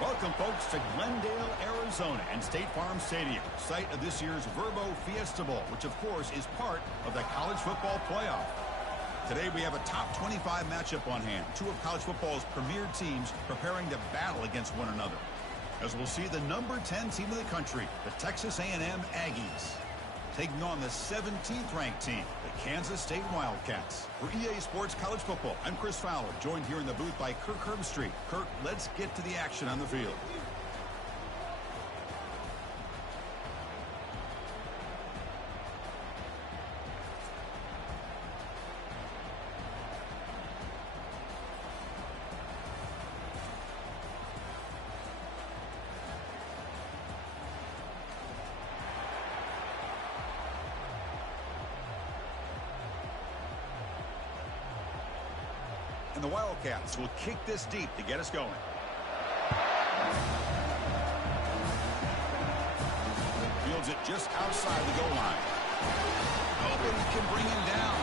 Welcome, folks, to Glendale, Arizona, and State Farm Stadium, site of this year's Verbo Fiesta Bowl, which, of course, is part of the college football playoff. Today, we have a top 25 matchup on hand. Two of college football's premier teams preparing to battle against one another. As we'll see, the number 10 team in the country, the Texas A&M Aggies, taking on the 17th ranked team, the Kansas State Wildcats. For EA Sports College Football, I'm Chris Fowler, joined here in the booth by Kirk Herbstreit. Kirk, let's get to the action on the field. And the Wildcats will kick this deep to get us going. Fields it just outside the goal line. Nobody can bring him down.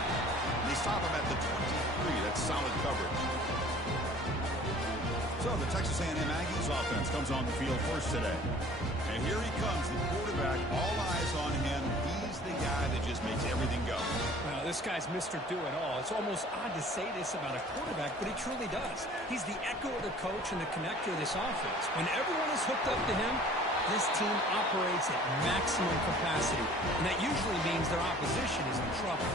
And they stop him at the 23. That's solid coverage. So the Texas A&M Aggies offense comes on the field first today. And here he comes, the quarterback. All eyes on him. He's the guy that just makes everything go. Well, this guy's Mr. Do-It-All. It's almost odd to say this about a quarterback, but he truly does. He's the echo of the coach and the connector of this offense. When everyone is hooked up to him, this team operates at maximum capacity, and that usually means their opposition is in trouble.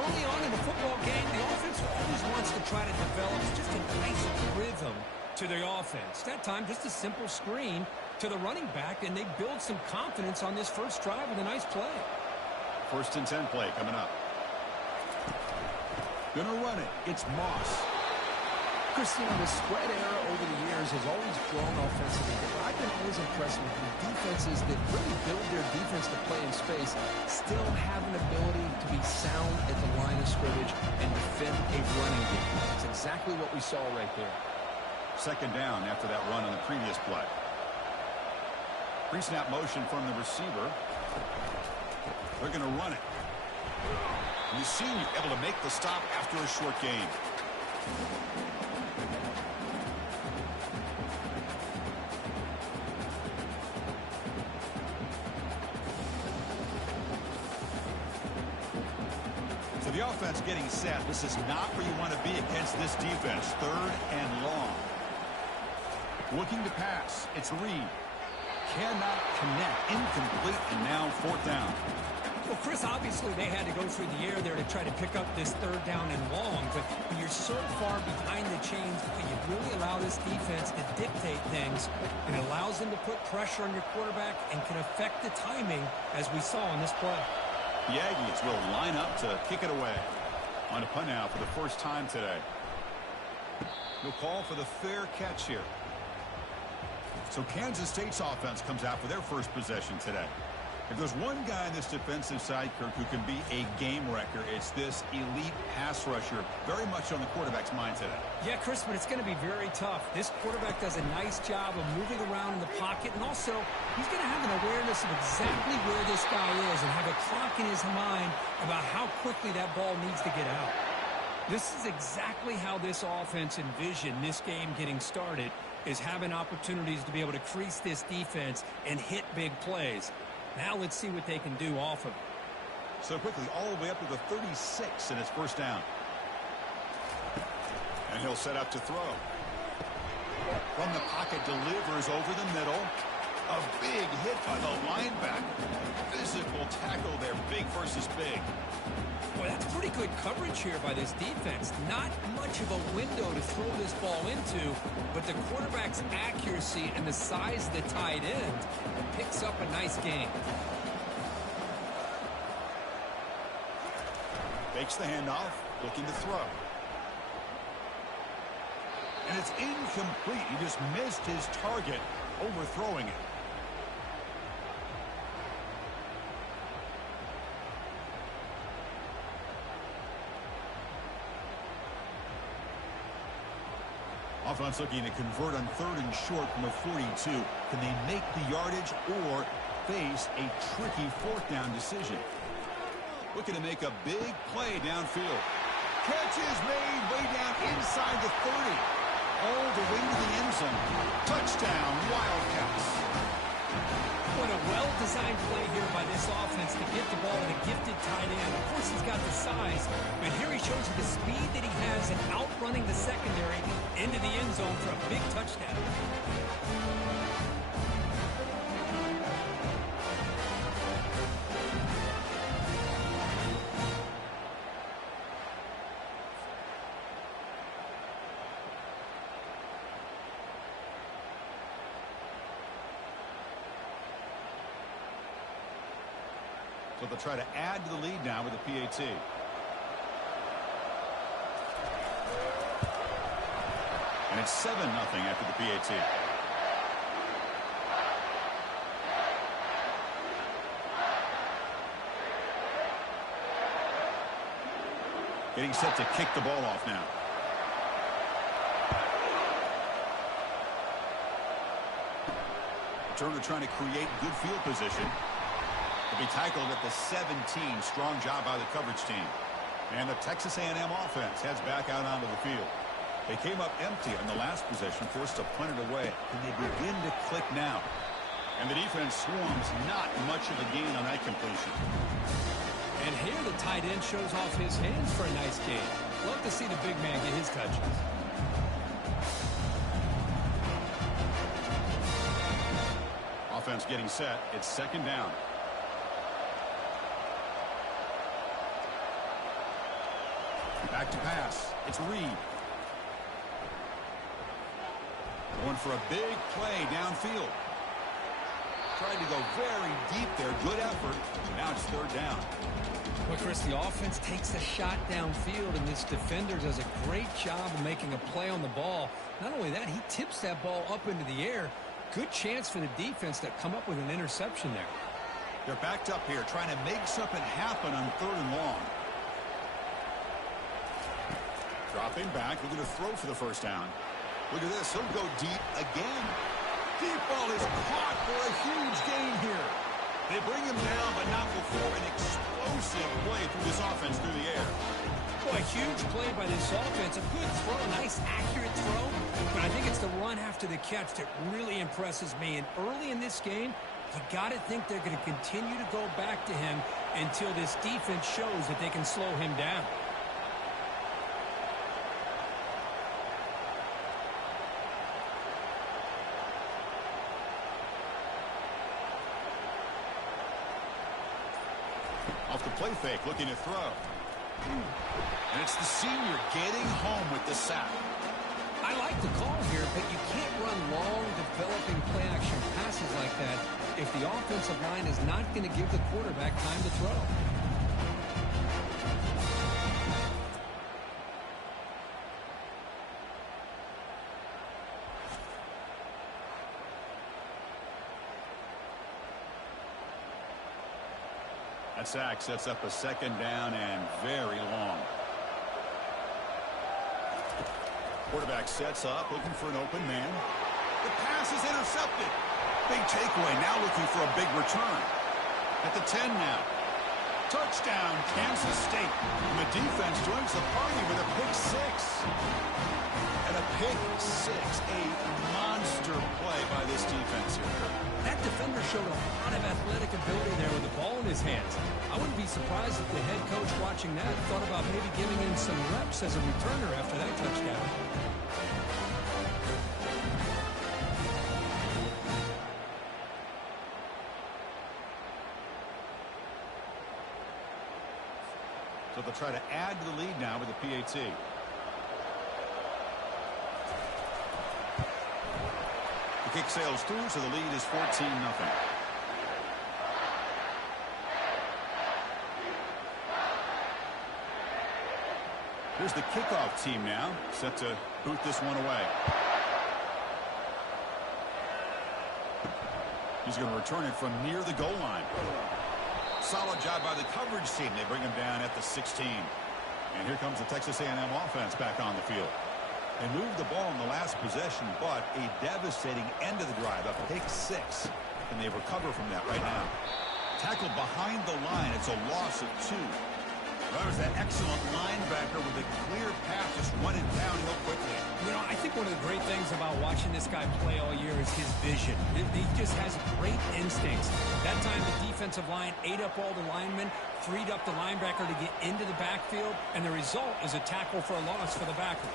Early on in the football game, the offense always wants to try to develop just a nice rhythm to the offense. That time, just a simple screen to the running back, and they build some confidence on this first drive with a nice play. First and 10 play coming up. Gonna run it. It's Moss. Christine, the spread era over the years has always grown offensively, but I've been always impressed with the defenses that really build their defense to play in space, still have an ability to be sound at the line of scrimmage and defend a running game. That's exactly what we saw right there. Second down after that run on the previous play. Pre-snap motion from the receiver. They're going to run it. And the senior able to make the stop after a short gain. So the offense getting set. This is not where you want to be against this defense. Third and long. Looking to pass. It's Reed. Cannot connect. Incomplete, and now fourth down. Well, Chris, obviously they had to go through the air there to try to pick up this third down and long, but when you're so far behind the chains, you really allow this defense to dictate things, and it allows them to put pressure on your quarterback and can affect the timing, as we saw in this play. The Aggies will line up to kick it away. On a punt now for the first time today. He'll call for the fair catch here. So Kansas State's offense comes out for their first possession today. If there's one guy on this defensive side, Kirk, who can be a game wrecker, it's this elite pass rusher, very much on the quarterback's mind today. Yeah, Chris, but it's going to be very tough. This quarterback does a nice job of moving around in the pocket, and also he's going to have an awareness of exactly where this guy is and have a clock in his mind about how quickly that ball needs to get out. This is exactly how this offense envisioned this game getting started, is having opportunities to be able to crease this defense and hit big plays. Now let's see what they can do off of it. So quickly, all the way up to the 36, and it's first down. And he'll set up to throw. From the pocket, delivers over the middle. A big hit by the linebacker. Physical tackle there, big versus big. Boy, that's pretty good coverage here by this defense. Not much of a window to throw this ball into, but the quarterback's accuracy and the size of the tight end picks up a nice gain. Fakes the handoff, looking to throw. And it's incomplete. He just missed his target, overthrowing it. Offense looking to convert on third and short from the 42. Can they make the yardage or face a tricky fourth down decision? Looking to make a big play downfield. Catch is made way down inside the 30. all the way to the end zone. Touchdown, Wildcats. What a well-designed play here by this offense to get the ball to the gifted tight end. Of course, he's got the size, but here he shows you the speed that he has in outrunning the secondary into the end zone for a big touchdown. So they'll try to add to the lead now with the PAT. And it's 7-0 after the PAT. Getting set to kick the ball off now. Turner trying to create good field position. To be tackled at the 17. Strong job by the coverage team. And the Texas A&M offense heads back out onto the field. They came up empty on the last possession, forced to punt it away. And they begin to click now. And the defense swarms, not much of a gain on that completion. And here the tight end shows off his hands for a nice gain. Love to see the big man get his touches. Offense getting set. It's second down. Back to pass. It's Reed. Going for a big play downfield. Tried to go very deep there. Good effort. Now it's third down. Well, Chris, the offense takes a shot downfield, and this defender does a great job of making a play on the ball. Not only that, he tips that ball up into the air. Good chance for the defense to come up with an interception there. They're backed up here, trying to make something happen on third and long. Dropping back, looking to throw for the first down. Look at this, he'll go deep again. Deep ball is caught for a huge gain here. They bring him down, but not before an explosive play through this offense through the air. Boy, huge play by this offense. A good throw, nice accurate throw. But I think it's the run after the catch that really impresses me. And early in this game, you got to think they're going to continue to go back to him until this defense shows that they can slow him down. Off the play fake, looking to throw. And it's the senior getting home with the sack. I like the call here, but you can't run long, developing play-action passes like that if the offensive line is not going to give the quarterback time to throw. That sack sets up a second down and very long. Quarterback sets up, looking for an open man. The pass is intercepted. Big takeaway, now looking for a big return. At the 10 now. Touchdown, Kansas State. And the defense joins the party with a pick six. And a pick six, a monster play by this defense here. That defender showed a lot of athletic ability there with the ball in his hands. I wouldn't be surprised if the head coach watching that thought about maybe giving him some reps as a returner after that touchdown. So they'll try to add to the lead now with the PAT. The kick sails through, so the lead is 14-0. Here's the kickoff team now, set to boot this one away. He's going to return it from near the goal line. Solid job by the coverage team. They bring him down at the 16. And here comes the Texas A&M offense back on the field. They moved the ball in the last possession, but a devastating end of the drive, a pick six. And they recover from that right now. Tackled behind the line. It's a loss of 2. Well, there's that excellent linebacker with a clear path just running downhill quickly. You know, I think one of the great things about watching this guy play all year is his vision. He just has great instincts. That time the defensive line ate up all the linemen, freed up the linebacker to get into the backfield, and the result is a tackle for a loss for the backer.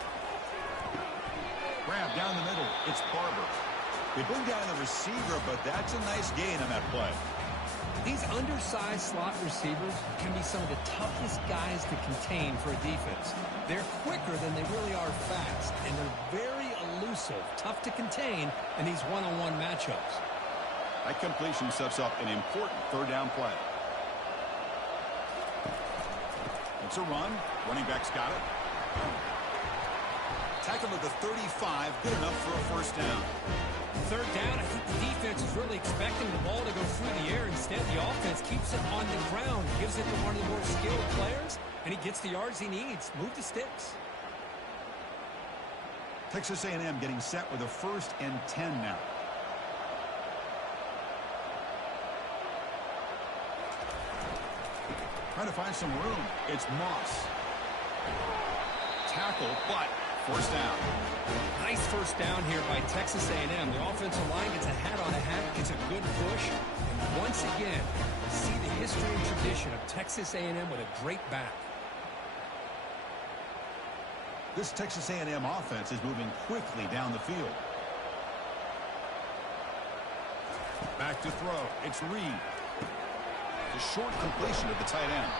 Grab down the middle. It's Barber. They bring down the receiver, but that's a nice gain on that play. These undersized slot receivers can be some of the toughest guys to contain for a defense. They're quicker than they really are fast, and they're very elusive, tough to contain in these one-on-one matchups. That completion sets up an important third down play. It's a run. Running back's got it. Tackle at the 35, good enough for a first down. Third down, I think the defense is really expecting the ball to go through the air. Instead, the offense keeps it on the ground, gives it to one of the more skilled players, and he gets the yards he needs. Move the sticks. Texas A&M getting set with a 1st and 10 now. Trying to find some room. It's Moss. Tackle, but first down. Nice first down here by Texas A&M. The offensive line gets a hat on a hat, gets a good push. And once again, see the history and tradition of Texas A&M with a great back. This Texas A&M offense is moving quickly down the field. Back to throw. It's Reed. The short completion of the tight end.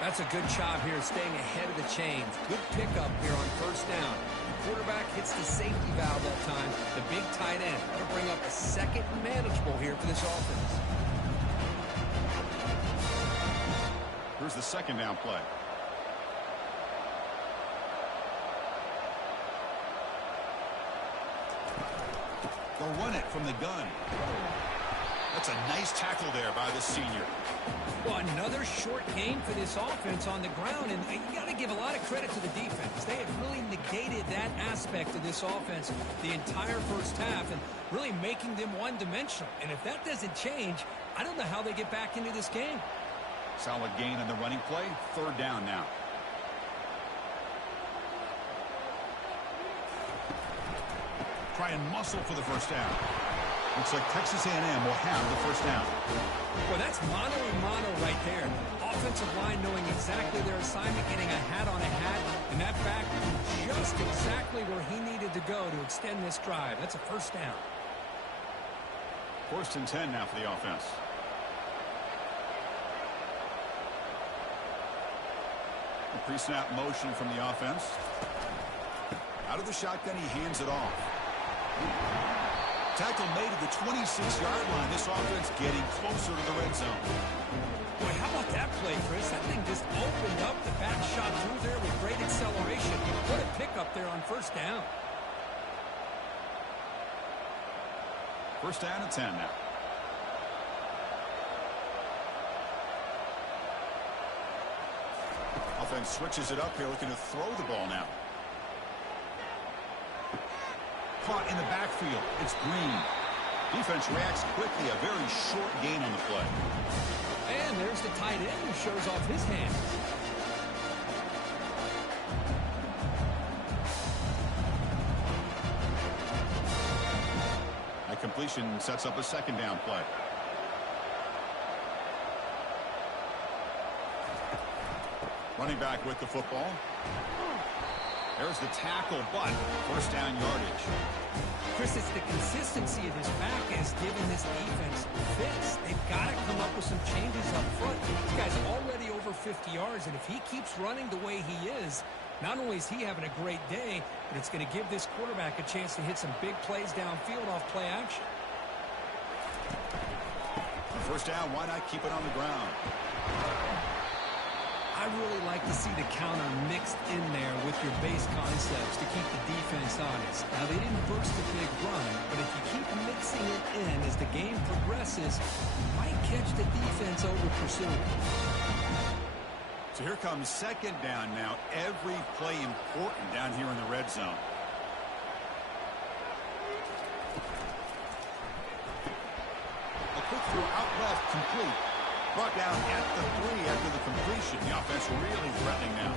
That's a good job here, staying ahead of the chains. Good pickup here on first down. The quarterback hits the safety valve that time. The big tight end. That'll bring up a second and manageable here for this offense. Here's the second down play. They'll run it from the gun. That's a nice tackle there by the senior. Well, another short gain for this offense on the ground, and you got to give a lot of credit to the defense. They have really negated that aspect of this offense the entire first half and really making them one-dimensional. And if that doesn't change, I don't know how they get back into this game. Solid gain on the running play. Third down now. Try and muscle for the first down. Looks like Texas A&M will have the first down. Well, that's mano a mano right there. Offensive line knowing exactly their assignment, getting a hat on a hat, and that back just exactly where he needed to go to extend this drive. That's a first down. 1st and 10 now for the offense. The pre-snap motion from the offense. Out of the shotgun, he hands it off. Tackle made at the 26-yard line. This offense getting closer to the red zone. Boy, how about that play, Chris? That thing just opened up. The back shot through there with great acceleration. What a pickup there on first down. First down and 10 now. Offense switches it up here, looking to throw the ball now. Caught in the backfield. It's Green. Defense reacts quickly. A very short gain on the play. And there's the tight end who shows off his hands. That completion sets up a second down play. Running back with the football. There's the tackle, but first down yardage. Chris, it's the consistency of his back is giving this defense fits. They've got to come up with some changes up front. This guy's already over 50 yards, and if he keeps running the way he is, not only is he having a great day, but it's going to give this quarterback a chance to hit some big plays downfield off play action. First down, why not keep it on the ground? I really like to see the counter mixed in there with your base concepts to keep the defense honest. Now, they didn't burst a big run, but if you keep mixing it in as the game progresses, you might catch the defense over pursuing. So here comes second down now. Every play important down here in the red zone. A quick throw out left, complete. Brought down at the 3 after the completion. The offense really threatening now.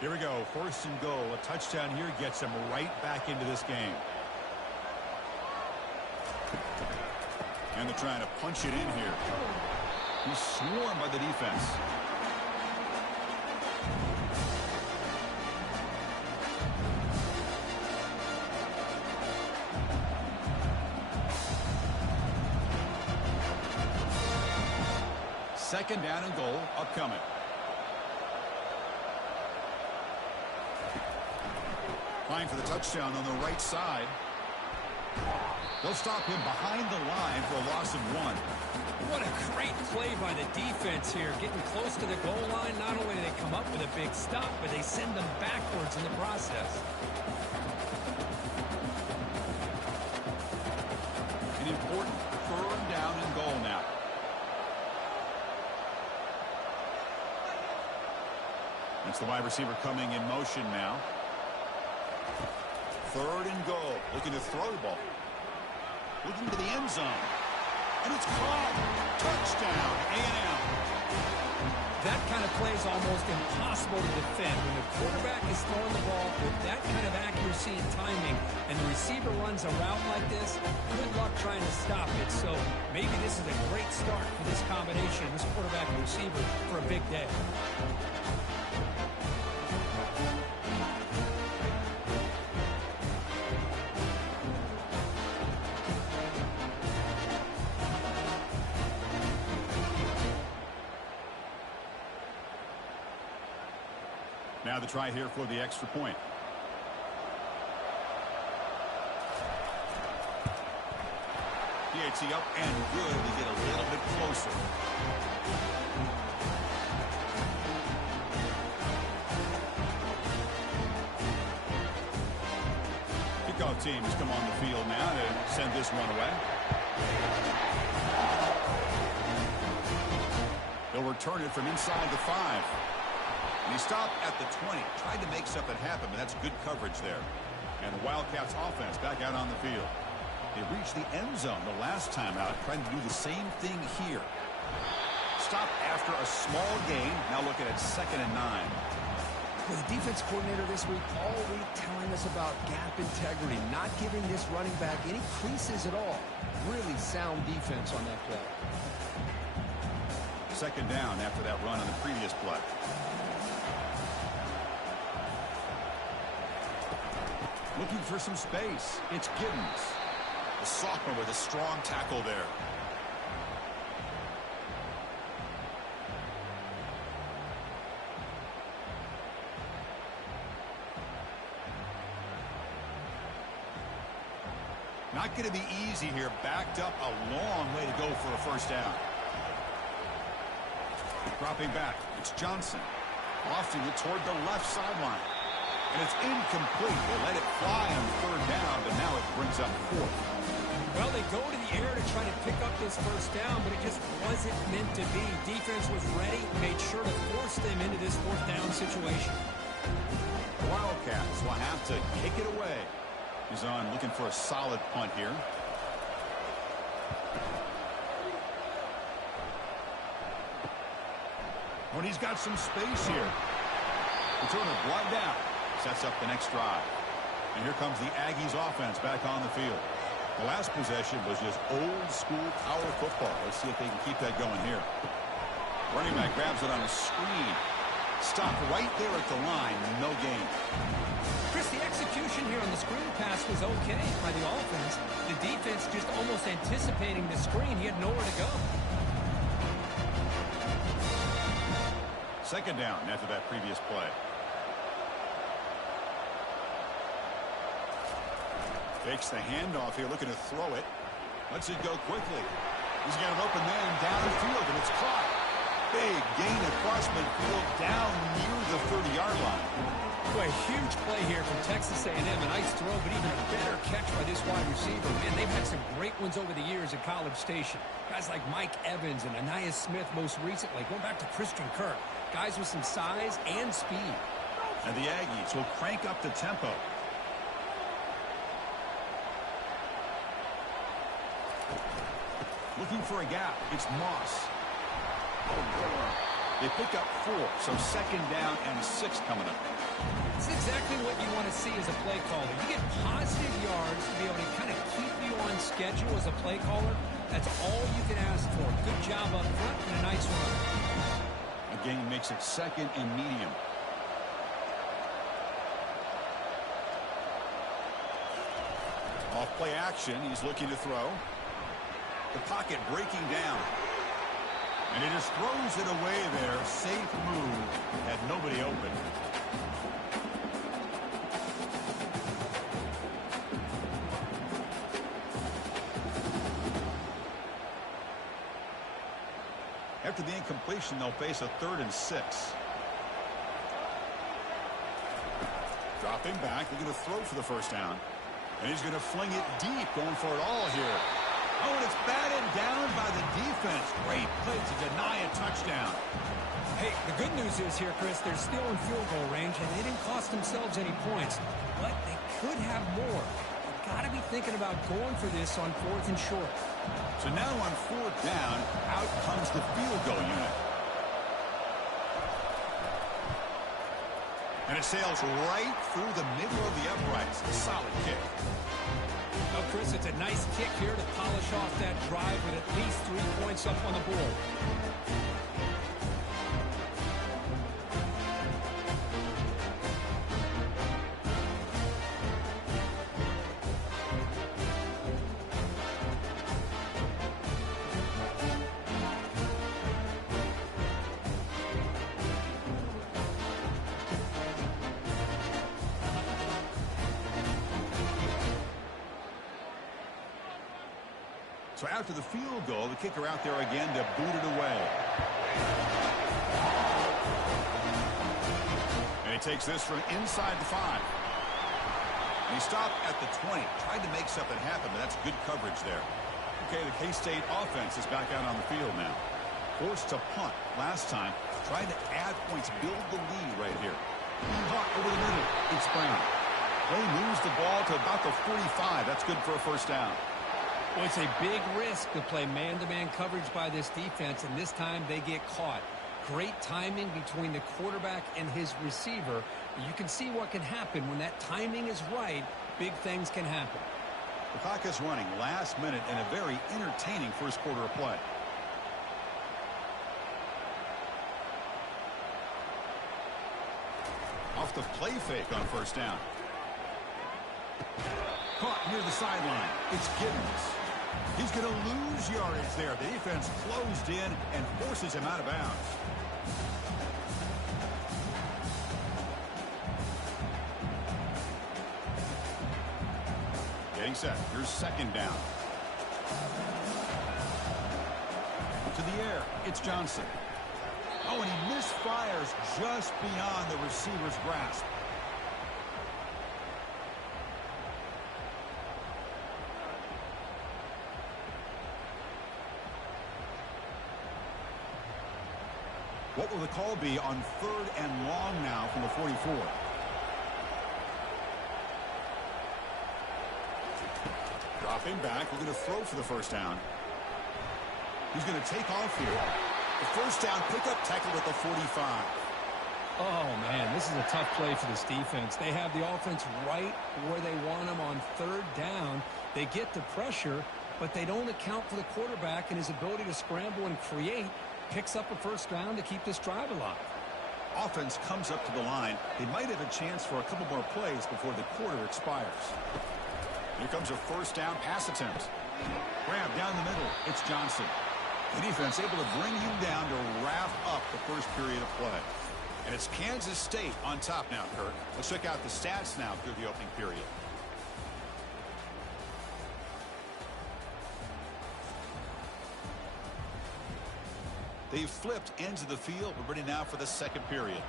Here we go, 1st and goal. A touchdown here gets them right back into this game. And they're trying to punch it in here. He's swarmed by the defense. Second down and goal upcoming. Trying for the touchdown on the right side. They'll stop him behind the line for a loss of 1. What a great play by the defense here. Getting close to the goal line, not only do they come up with a big stop, but they send them backwards in the process. An important 3rd down and goal now. That's the wide receiver coming in motion now. 3rd and goal. Looking to throw the ball. Looking to the end zone. And it's caught. Touchdown, A&M. That kind of play is almost impossible to defend. When the quarterback is throwing the ball with that kind of accuracy and timing, and the receiver runs a route like this, good luck trying to stop it. So maybe this is a great start for this combination, this quarterback and receiver, for a big day. Now the try here for the extra point. DHC up and good to get a little bit closer. Kickoff team has come on the field now to send this one away. They'll return it from inside the 5. And he stopped at the 20. Tried to make something happen, but that's good coverage there. And the Wildcats offense back out on the field. They reached the end zone the last time out, trying to do the same thing here. Stopped after a small gain. Now looking at 2nd and 9. Well, the defense coordinator this week all week telling us about gap integrity, not giving this running back any creases at all. Really sound defense on that play. 2nd down after that run on the previous play. Looking for some space. It's Giddens. The sophomore with a strong tackle there. Not going to be easy here. Backed up a long way to go for a 1st down. Dropping back. It's Johnson. Lofting it toward the left sideline. And it's incomplete. They let it fly on 3rd down, but now it brings up 4th. Well, they go to the air to try to pick up this 1st down, but it just wasn't meant to be. Defense was ready, made sure to force them into this 4th down situation. Wildcats will have to kick it away. He's on looking for a solid punt here. When he's got some space here. Returner blocked down. Sets up the next drive. And here comes the Aggies offense back on the field. The last possession was just old school power football. Let's see if they can keep that going here. Running back grabs it on a screen. Stopped right there at the line. No gain. Chris, the execution here on the screen pass was okay by the offense. The defense just almost anticipating the screen. He had nowhere to go. 2nd down after that previous play. Fakes the handoff here, looking to throw it. Lets it go quickly. He's got an open man down the field, and it's caught. Big gain across midfield down near the 30-yard line. Boy, a huge play here from Texas A&M. A nice throw, but even a better catch by this wide receiver. Man, they've had some great ones over the years at College Station. Guys like Mike Evans and Anais Smith most recently, going back to Christian Kirk. Guys with some size and speed. And the Aggies will crank up the tempo. Looking for a gap. It's Moss. They pick up 4, so 2nd down and 6 coming up. It's exactly what you want to see as a play caller. You get positive yards to be able to kind of keep you on schedule as a play caller. That's all you can ask for. Good job up front and a nice run. A gain makes it 2nd and medium. Off play action. He's looking to throw. The pocket breaking down. And he just throws it away there. Safe move. Had nobody open. After the incompletion, they'll face a 3rd and 6. Dropping back. They're going to throw for the 1st down. And he's going to fling it deep, going for it all here. Oh, and it's batted down by the defense. Great play to deny a touchdown. Hey, the good news is here, Chris, they're still in field goal range, and they didn't cost themselves any points. But they could have more. They've got to be thinking about going for this on 4th and short. So now on 4th down, out comes the field goal unit. And it sails right through the middle of the uprights. A solid kick. Well, Chris, it's a nice kick here to polish off that drive with at least 3 points up on the board. So after the field goal, the kicker out there again to boot it away. And he takes this from inside the 5. And he stopped at the 20. Tried to make something happen, but that's good coverage there. Okay, the K-State offense is back out on the field now. Forced to punt last time. Trying to add points, build the lead right here. Caught over the middle. It's Brown. Play moves the ball to about the 45. That's good for a 1st down. Well, it's a big risk to play man-to-man coverage by this defense, and this time they get caught. Great timing between the quarterback and his receiver. You can see what can happen when that timing is right. Big things can happen. The clock is running last minute in a very entertaining 1st quarter of play. Off the play fake on 1st down. Caught near the sideline. It's Giddens. He's going to lose yardage there. The defense closed in and forces him out of bounds. Getting set. Here's 2nd down. To the air. It's Johnson. Oh, and he misfires just beyond the receiver's grasp. What will the call be on 3rd and long now from the 44? Dropping back. We're going to throw for the 1st down. He's going to take off here. The 1st down pickup tackle at the 45. Oh, man, this is a tough play for this defense. They have the offense right where they want them on 3rd down. They get the pressure, but they don't account for the quarterback and his ability to scramble and create. Picks up a 1st down to keep this drive alive. Offense comes up to the line. They might have a chance for a couple more plays before the quarter expires. Here comes a 1st down pass attempt. Grab down the middle. It's Johnson. The defense able to bring him down to wrap up the 1st period of play. And it's Kansas State on top now, Kurt. Let's check out the stats now through the opening period. They've flipped ends of the field. We're ready now for the 2nd period.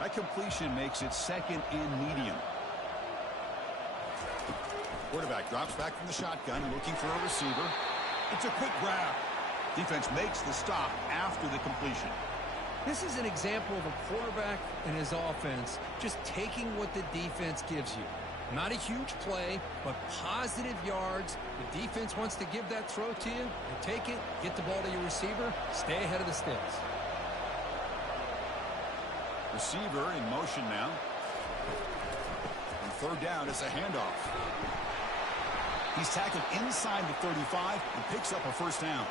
That completion makes it 2nd and medium. Quarterback drops back from the shotgun, looking for a receiver. It's a quick grab. Defense makes the stop after the completion. This is an example of a quarterback and his offense just taking what the defense gives you. Not a huge play, but positive yards. The defense wants to give that throw to you. You take it, get the ball to your receiver, stay ahead of the sticks. Receiver in motion now. And third down, it's a handoff. He's tackled inside the 35 and picks up a first down.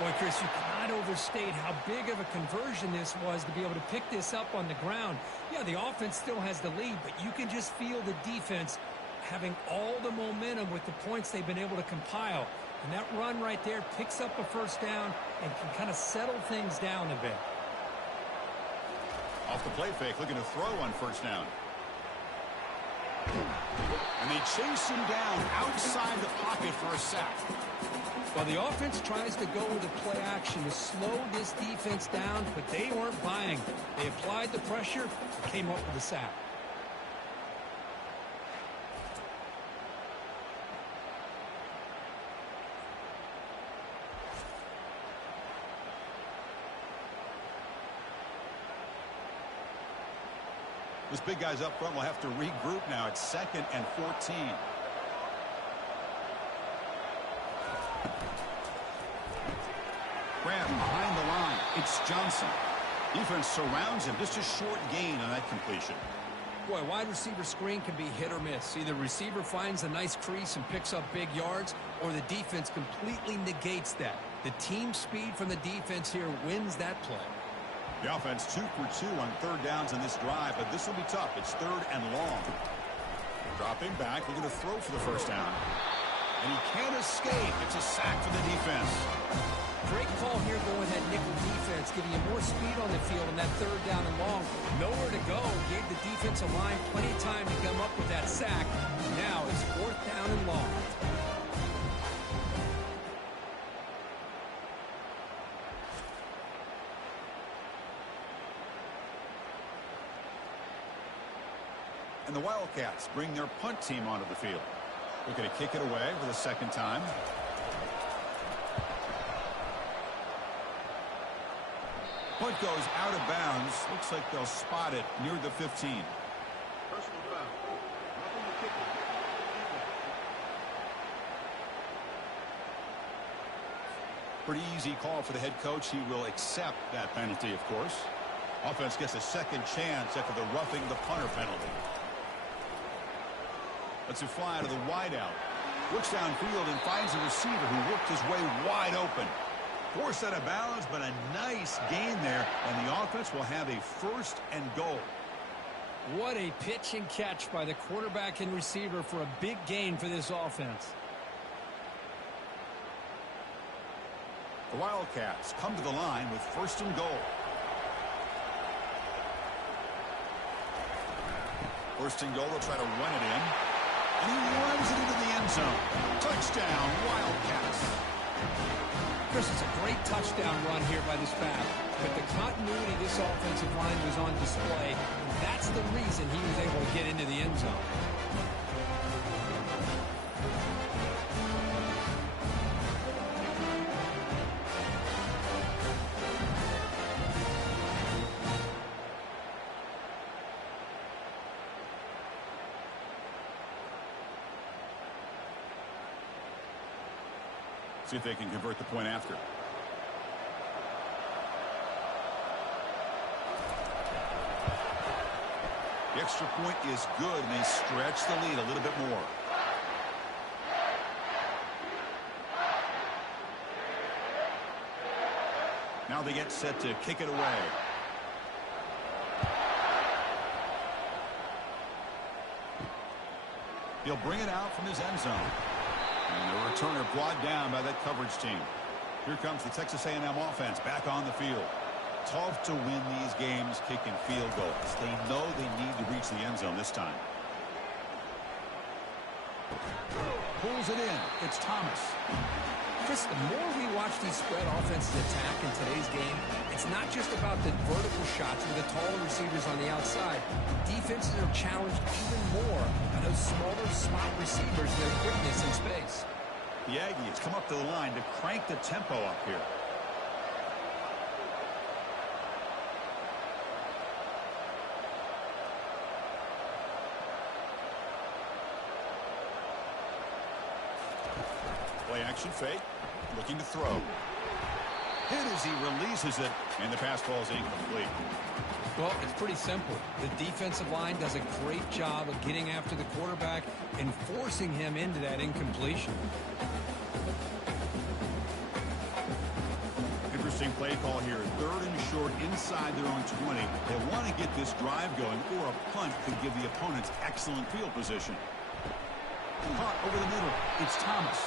Boy, Chris, you cannot overstate how big of a conversion this was to be able to pick this up on the ground. Yeah, the offense still has the lead, but you can just feel the defense having all the momentum with the points they've been able to compile. And that run right there picks up a first down and can kind of settle things down a bit. Off the play fake, looking to throw on first down. And they chase him down outside the pocket for a sack. Well, the offense tries to go with a play action to slow this defense down, but they weren't buying. They applied the pressure, came up with a sack. This big guy's up front will have to regroup now. It's 2nd and 14. Grab behind the line. It's Johnson. Defense surrounds him. Just a short gain on that completion. Boy, wide receiver screen can be hit or miss. Either receiver finds a nice crease and picks up big yards, or the defense completely negates that. The team speed from the defense here wins that play. The offense 2 for 2 on third downs in this drive, but this will be tough. It's 3rd and long. Dropping back, looking to throw for the first down. And he can't escape. It's a sack for the defense. Great call here going that nickel defense, giving you more speed on the field on that 3rd down and long. Nowhere to go. Gave the defensive line plenty of time to come up with that sack. Now it's 4th down and long. And the Wildcats bring their punt team onto the field. They're going to kick it away for the second time. Punt goes out of bounds. Looks like they'll spot it near the 15. Personal foul. Roughing the kicker. Pretty easy call for the head coach. He will accept that penalty, of course. Offense gets a second chance after the roughing the punter penalty. Lets it fly to the wideout. Looks downfield and finds a receiver who worked his way wide open. Forced out of bounds, but a nice gain there, and the offense will have a 1st and goal. What a pitch and catch by the quarterback and receiver for a big gain for this offense. The Wildcats come to the line with 1st and goal. 1st and goal, they'll try to run it in. And he runs it into the end zone. Touchdown, Wildcats. Chris, it's a great touchdown run here by this back. But the continuity of this offensive line was on display. And that's the reason he was able to get into the end zone. See if they can convert the point after. The extra point is good, and they stretch the lead a little bit more. Now they get set to kick it away. He'll bring it out from his end zone. And the returner brought down by that coverage team. Here comes the Texas A&M offense back on the field. Tough to win these games kicking field goals. They know they need to reach the end zone this time. Pulls it in. It's Thomas. Chris, the more we watch these spread offenses attack in today's game, it's not just about the vertical shots with the taller receivers on the outside. Defenses are challenged even more by those smaller slot receivers and their quickness in space. The Aggies come up to the line to crank the tempo up here. Play action fake. Looking to throw. Hit as he releases it, and the pass ball is incomplete. Well, it's pretty simple. The defensive line does a great job of getting after the quarterback and forcing him into that incompletion. Interesting play call here. 3rd and short inside their own 20. They want to get this drive going, or a punt could give the opponents excellent field position. Caught over the middle. It's Thomas.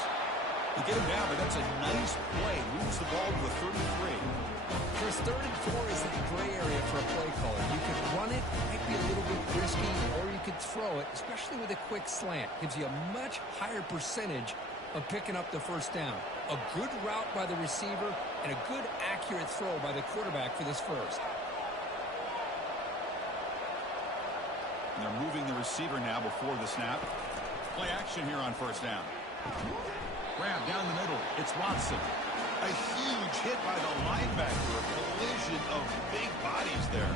They get him down, but that's a nice play. Moves the ball to the 33. Chris, 3rd and 4 is the gray area for a play caller. You could run it, might be a little bit risky, or you could throw it, especially with a quick slant. Gives you a much higher percentage of picking up the first down. A good route by the receiver and a good accurate throw by the quarterback for this first. And they're moving the receiver now before the snap. Play action here on first down. Grab down the middle. It's Watson. A huge hit by the linebacker. A collision of big bodies there.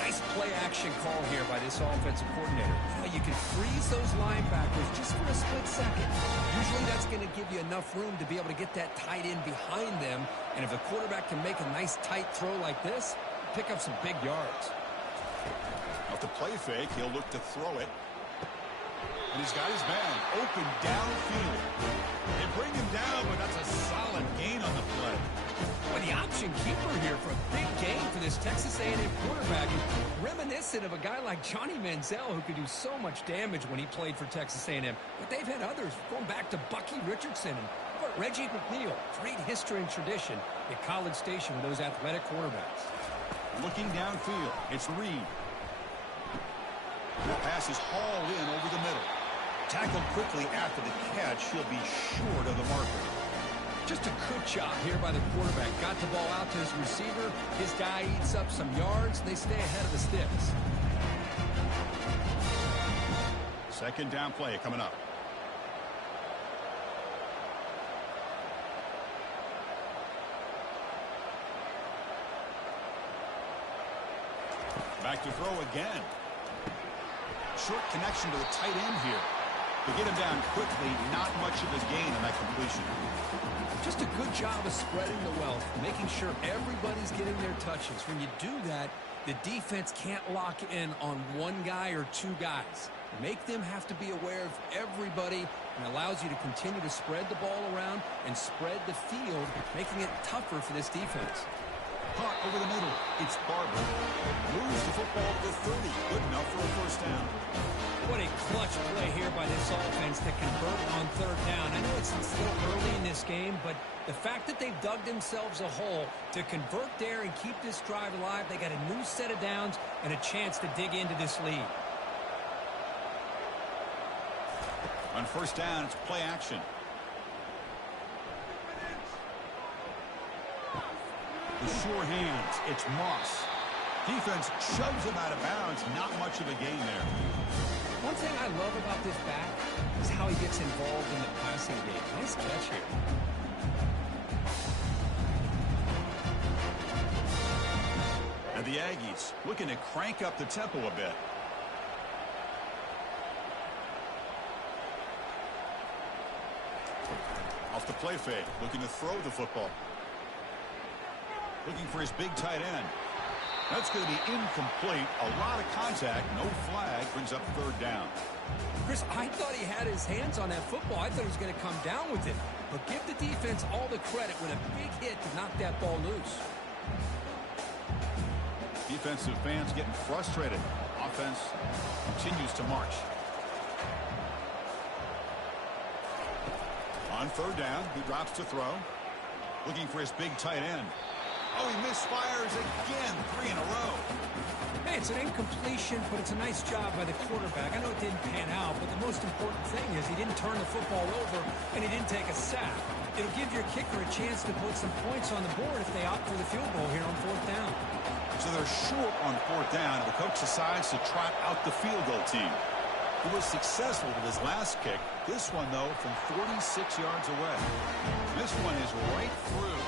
Nice play action call here by this offensive coordinator. You can freeze those linebackers just for a split second. Usually that's going to give you enough room to be able to get that tight end behind them. And if a quarterback can make a nice tight throw like this, pick up some big yards. Off the play fake, he'll look to throw it. And he's got his man open downfield. They bring him down, but that's a solid gain on the play. Well, the option keeper here for a big gain for this Texas A&M quarterback. Reminiscent of a guy like Johnny Manziel, who could do so much damage when he played for Texas A&M. But they've had others, going back to Bucky Richardson and Reggie McNeil. Great history and tradition at College Station with those athletic quarterbacks. Looking downfield, it's Reed. The pass is hauled in over the middle. Tackled quickly after the catch. He'll be short of the marker. Just a good job here by the quarterback. Got the ball out to his receiver. His guy eats up some yards. They stay ahead of the sticks. 2nd down play coming up. Back to throw again. Short connection to the tight end here. They get him down quickly. Not much of a gain on that completion. Just a good job of spreading the wealth, making sure everybody's getting their touches. When you do that, the defense can't lock in on one guy or two guys. Make them have to be aware of everybody, and allows you to continue to spread the ball around and spread the field, making it tougher for this defense. Caught over the middle. It's Barber. Moves the football to the 30. Good enough for a first down. What a clutch play here by this offense to convert on 3rd down. I know it's still early in this game, but the fact that they've dug themselves a hole to convert there and keep this drive alive, they got a new set of downs and a chance to dig into this lead. On first down, it's play action. The sure hands. It's Moss. Defense shoves him out of bounds. Not much of a gain there. One thing I love about this back is how he gets involved in the passing game. Nice catch here. And the Aggies looking to crank up the tempo a bit. Off the play fake, looking to throw the football. Looking for his big tight end. That's going to be incomplete. A lot of contact, no flag, brings up 3rd down. Chris, I thought he had his hands on that football. I thought he was going to come down with it. But give the defense all the credit with a big hit to knock that ball loose. Defensive fans getting frustrated. Offense continues to march. On 3rd down, he drops to throw. Looking for his big tight end. Oh, he misfires again. 3 in a row. Hey, it's an incompletion, but it's a nice job by the quarterback. I know it didn't pan out, but the most important thing is he didn't turn the football over and he didn't take a sack. It'll give your kicker a chance to put some points on the board if they opt for the field goal here on 4th down. So they're short on 4th down, and the coach decides to trot out the field goal team. He was successful with his last kick. This one, though, from 46 yards away. This one is right through.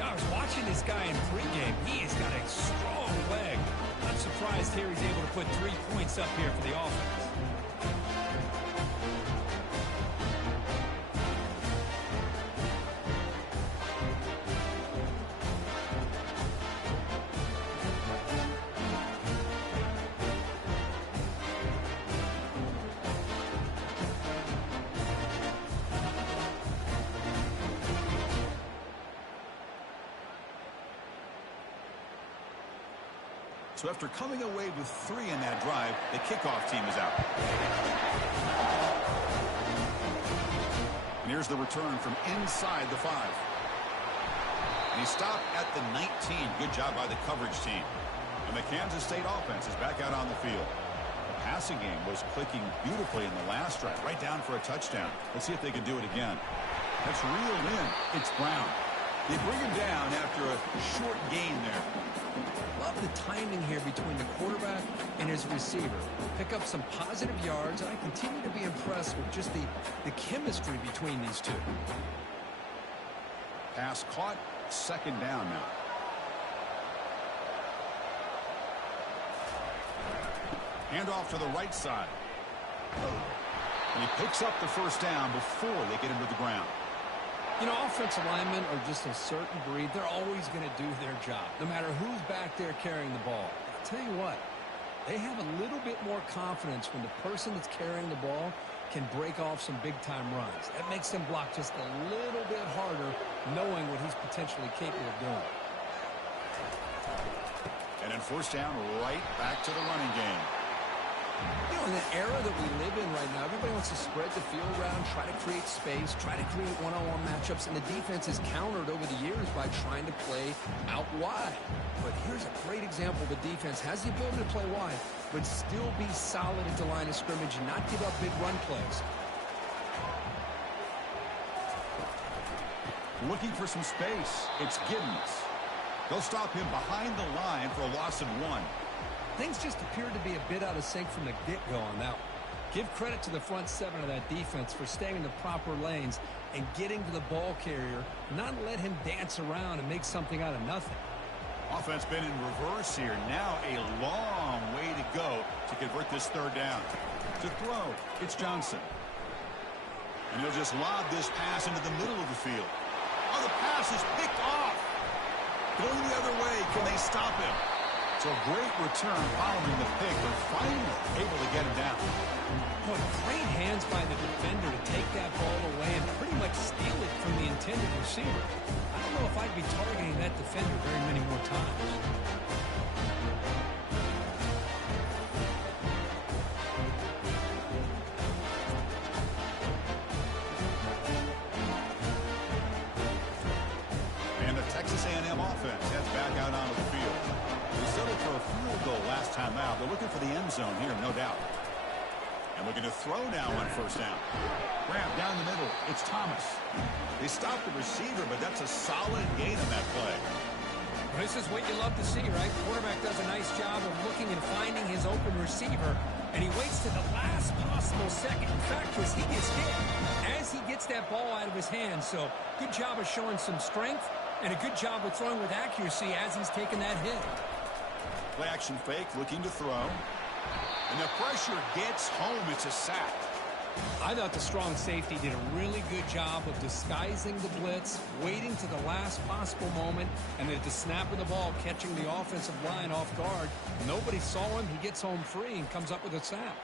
I was watching this guy in pregame. He has got a strong leg. I'm surprised here he's able to put 3 points up here for the offense. So after coming away with 3 in that drive, the kickoff team is out. And here's the return from inside the 5. And he stopped at the 19. Good job by the coverage team. And the Kansas State offense is back out on the field. The passing game was clicking beautifully in the last drive, right down for a touchdown. Let's see if they can do it again. That's reeled in. It's Brown. They bring him down after a short gain there. Love the timing here between the quarterback and his receiver. Pick up some positive yards, and I continue to be impressed with just the chemistry between these two. Pass caught. Second down now. Handoff to the right side. And he picks up the first down before they get him to the ground. You know, offensive linemen are just a certain breed. They're always going to do their job, no matter who's back there carrying the ball. I'll tell you what, they have a little bit more confidence when the person that's carrying the ball can break off some big-time runs. That makes them block just a little bit harder, knowing what he's potentially capable of doing. And then first down, right back to the running game. You know, in the era that we live in right now, everybody wants to spread the field around, try to create space, try to create one-on-one matchups, and the defense has countered over the years by trying to play out wide. But here's a great example. The defense has the ability to play wide, but still be solid at the line of scrimmage and not give up big run plays. Looking for some space. It's Giddens. They'll stop him behind the line for a loss of 1. Things just appeared to be a bit out of sync from the get-go on that one. Give credit to the front 7 of that defense for staying in the proper lanes and getting to the ball carrier, not let him dance around and make something out of nothing. Offense been in reverse here. Now a long way to go to convert this third down. To throw, it's Johnson. And he'll just lob this pass into the middle of the field. Oh, the pass is picked off. Going the other way, can they stop him? So a great return following the pick. They're finally able to get him down. Boy, great hands by the defender to take that ball away and pretty much steal it from the intended receiver. I don't know if I'd be targeting that defender very many more times. And the Texas A&M offense heads back out onto the field. They settled for a field goal last time out. They're looking for the end zone here, no doubt. And looking to throw now on first down. Grab down the middle. It's Thomas. They stopped the receiver, but that's a solid gain on that play. This is what you love to see, right? Quarterback does a nice job of looking and finding his open receiver, and he waits to the last possible second. In fact, as he gets hit, as he gets that ball out of his hands. So good job of showing some strength and a good job of throwing with accuracy as he's taking that hit. Play action fake, looking to throw. And the pressure gets home. It's a sack. I thought the strong safety did a really good job of disguising the blitz, waiting to the last possible moment, and then at the snap of the ball, catching the offensive line off guard. Nobody saw him. He gets home free and comes up with a sack.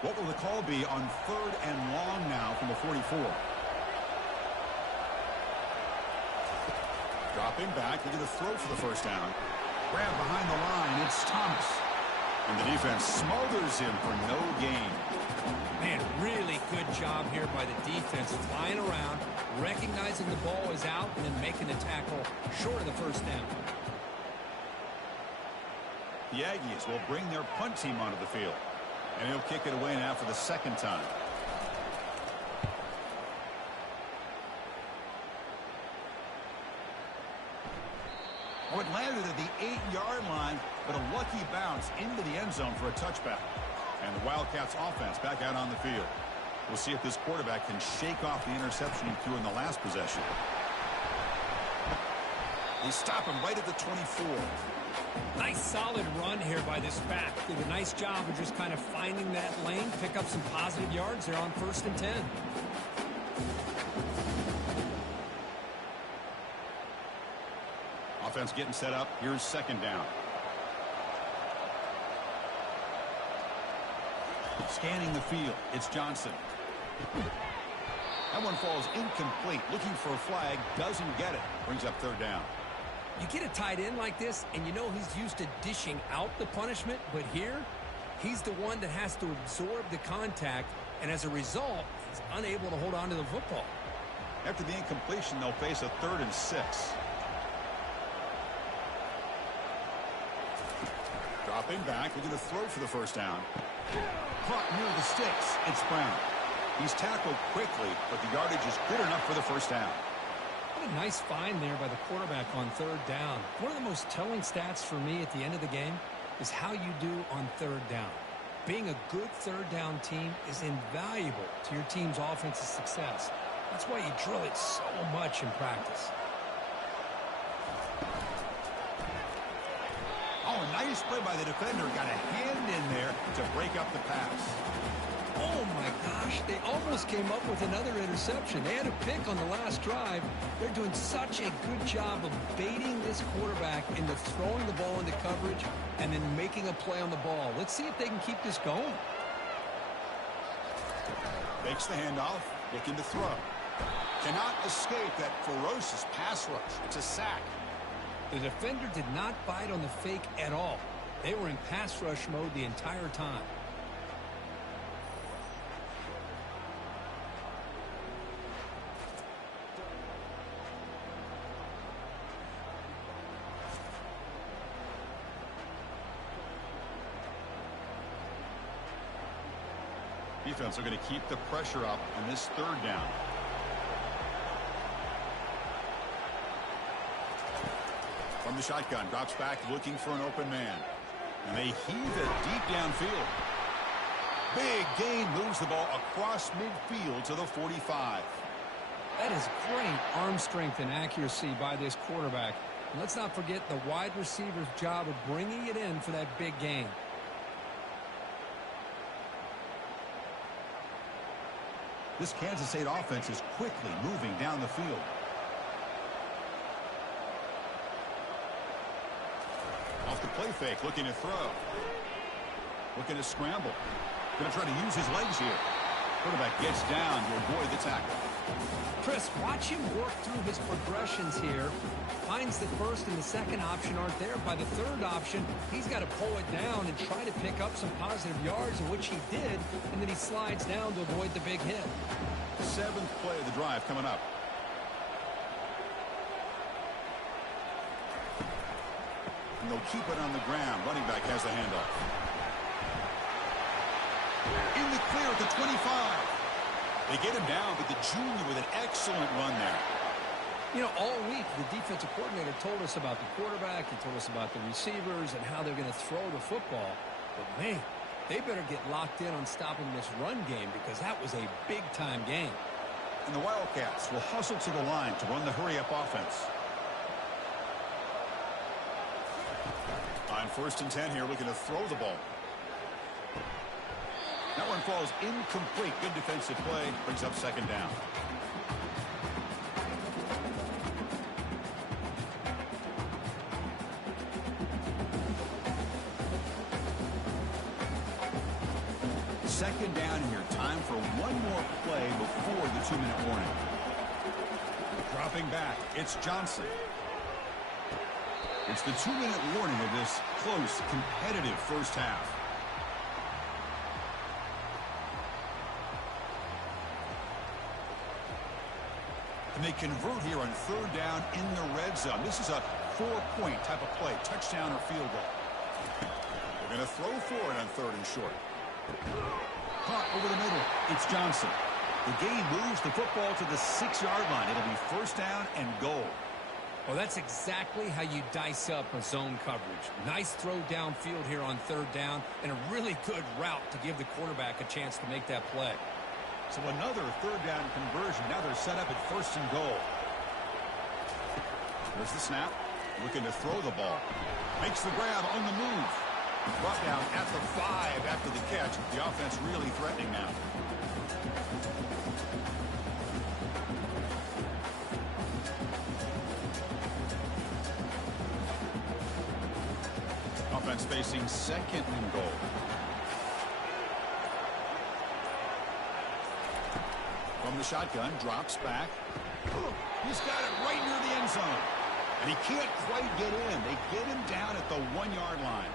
What will the call be on third and long now from the 44? Dropping back, they're going to throw for the first down. Grab behind the line, it's Thomas. And the defense smothers him for no gain. Man, really good job here by the defense, flying around, recognizing the ball is out, and then making the tackle short of the first down. The Aggies will bring their punt team onto the field. And he'll kick it away now for the second time. Oh, it landed at the 8-yard line, but a lucky bounce into the end zone for a touchback. And the Wildcats offense back out on the field. We'll see if this quarterback can shake off the interception he threw in the last possession. They stop him right at the 24. Nice solid run here by this back. Did a nice job of just kind of finding that lane, pick up some positive yards there on 1st and 10. Offense getting set up. Here's second down. Scanning the field, it's Johnson. That one falls incomplete. Looking for a flag, doesn't get it. Brings up third down. You get a tight end like this, and you know he's used to dishing out the punishment, but here, he's the one that has to absorb the contact, and as a result, he's unable to hold on to the football. After the incompletion, they'll face a 3rd and 6. Dropping back, looking to throw for the first down. Caught near the sticks. It's Brown. He's tackled quickly, but the yardage is good enough for the first down. What a nice find there by the quarterback on 3rd down. One of the most telling stats for me at the end of the game is how you do on 3rd down. Being a good 3rd down team is invaluable to your team's offensive success. That's why you drill it so much in practice. Oh, a nice play by the defender. Got a hand in there to break up the pass. Oh, my gosh. They almost came up with another interception. They had a pick on the last drive. They're doing such a good job of baiting this quarterback into throwing the ball into coverage and then making a play on the ball. Let's see if they can keep this going. Makes the handoff. Looking to throw. Cannot escape that ferocious pass rush. It's a sack. The defender did not bite on the fake at all. They were in pass rush mode the entire time. Defense are going to keep the pressure up on this 3rd down. From the shotgun, drops back looking for an open man. And they heave it deep downfield. Big gain, moves the ball across midfield to the 45. That is great arm strength and accuracy by this quarterback. And let's not forget the wide receiver's job of bringing it in for that big gain. This Kansas State offense is quickly moving down the field. Off the play fake, looking to throw. Looking to scramble. Going to try to use his legs here. Quarterback gets down to avoid the tackle. Chris, watch him work through his progressions here. Finds the first and the second option aren't there. By the 3rd option, he's got to pull it down and try to pick up some positive yards, which he did, and then he slides down to avoid the big hit. 7th play of the drive coming up. And they'll keep it on the ground. Running back has the handoff. In the clear at the 25. They get him down, but the junior with an excellent run there. You know, all week, the defensive coordinator told us about the quarterback. He told us about the receivers and how they're going to throw the football. But, man, they better get locked in on stopping this run game because that was a big-time game. And the Wildcats will hustle to the line to run the hurry-up offense. On 1st and 10 here, looking to throw the ball. That one falls incomplete. Good defensive play. Brings up 2nd down. Second down here. Time for one more play before the 2-minute warning. Dropping back. It's Johnson. It's the 2-minute warning of this close, competitive first half. And they convert here on 3rd down in the red zone. This is a 4-point type of play, touchdown or field goal. They're going to throw for it on 3rd and short. Caught over the middle. It's Johnson. The gain moves the football to the 6-yard line. It'll be 1st down and goal. Well, that's exactly how you dice up a zone coverage. Nice throw downfield here on 3rd down and a really good route to give the quarterback a chance to make that play. So another 3rd down conversion. Now they're set up at 1st and goal. There's the snap. Looking to throw the ball. Makes the grab on the move. Brought down at the 5 after the catch. The offense really threatening now. Offense facing 2nd and goal. From the shotgun, drops back. He's got it right near the end zone. And he can't quite get in. They get him down at the 1-yard line.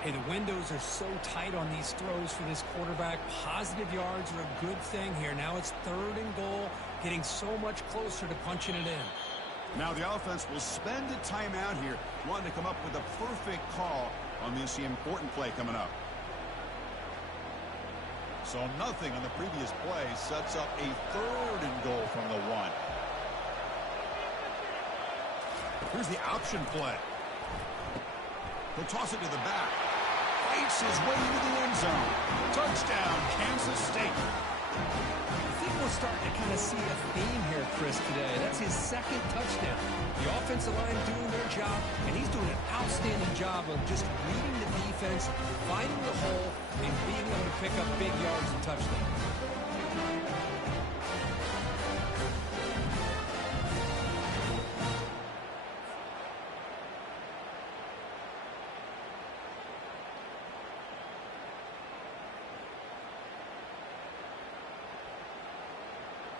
Hey, the windows are so tight on these throws for this quarterback. Positive yards are a good thing here. Now it's 3rd and goal, getting so much closer to punching it in. Now the offense will spend a timeout here, wanting to come up with a perfect call on this important play coming up. So nothing on the previous play sets up a 3rd and goal from the 1. Here's the option play. He'll toss it to the back. Fights his way into the end zone. Touchdown, Kansas State. I think we're starting to kind of see a theme here, Chris, today. That's his 2nd touchdown. The offensive line doing their job, and he's doing an outstanding job of just reading the defense, finding the hole, and being able to pick up big yards and touchdowns.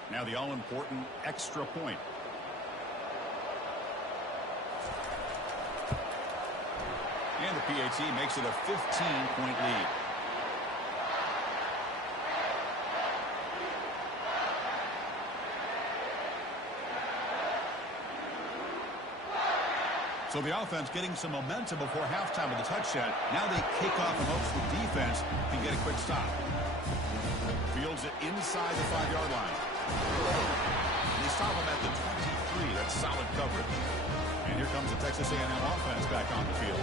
Now the all-important extra point. And the PAT makes it a 15-point lead. So the offense getting some momentum before halftime with the touchdown. Now they kick off in hopes the defense can get a quick stop. Fields it inside the 5-yard line. And they stop him at the 23. That's solid coverage. And here comes the Texas A&M offense back on the field.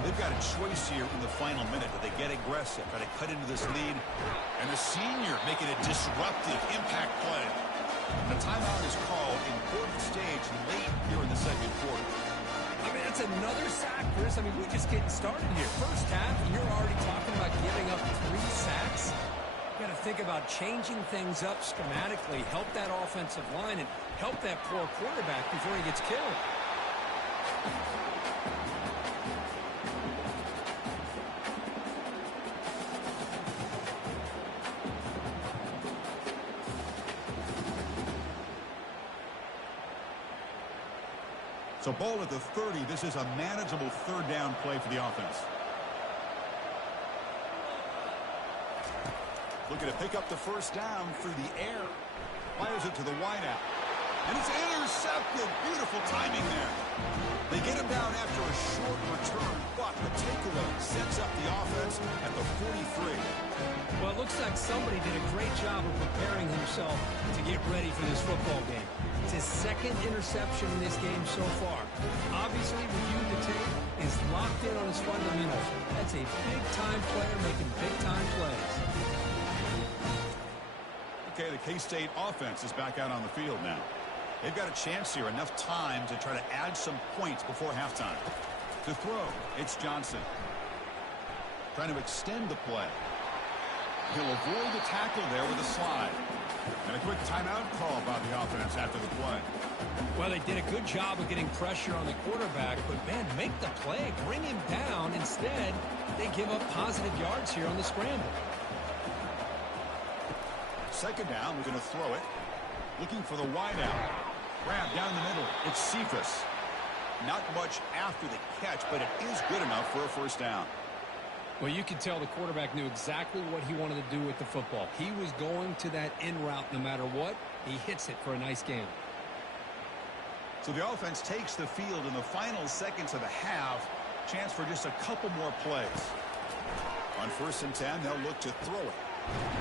They've got a choice here in the final minute. Do they get aggressive, try to cut into this lead? And the senior making a disruptive impact play. The timeout is called, important stage late here in the 2nd quarter. I mean, that's another sack, Chris. I mean, we're just getting started here. First half, and you're already talking about giving up 3 sacks. You got to think about changing things up schematically, help that offensive line, and help that poor quarterback before he gets killed. So ball at the 30. This is a manageable 3rd down play for the offense. Looking to pick up the 1st down through the air. Fires it to the wideout. And it's intercepted. Beautiful timing there. They get him down after a short return, but the takeaway sets up the offense at the 43. Well, it looks like somebody did a great job of preparing himself to get ready for this football game. It's his 2nd interception in this game so far. Obviously, reviewing the tape, is locked in on his fundamentals. That's a big-time player making big-time plays. Okay, the K-State offense is back out on the field now. They've got a chance here, enough time to try to add some points before halftime. To throw, it's Johnson. Trying to extend the play. He'll avoid the tackle there with a slide. And a quick timeout call by the offense after the play. Well, they did a good job of getting pressure on the quarterback, but, man, make the play, bring him down. Instead, they give up positive yards here on the scramble. 2nd down, we're going to throw it. Looking for the wideout. Grab down the middle. It's Cephas. Not much after the catch, but it is good enough for a 1st down. Well, you can tell the quarterback knew exactly what he wanted to do with the football. He was going to that in route no matter what. He hits it for a nice gain. So the offense takes the field in the final seconds of the half. Chance for just a couple more plays. On 1st and 10, they'll look to throw it.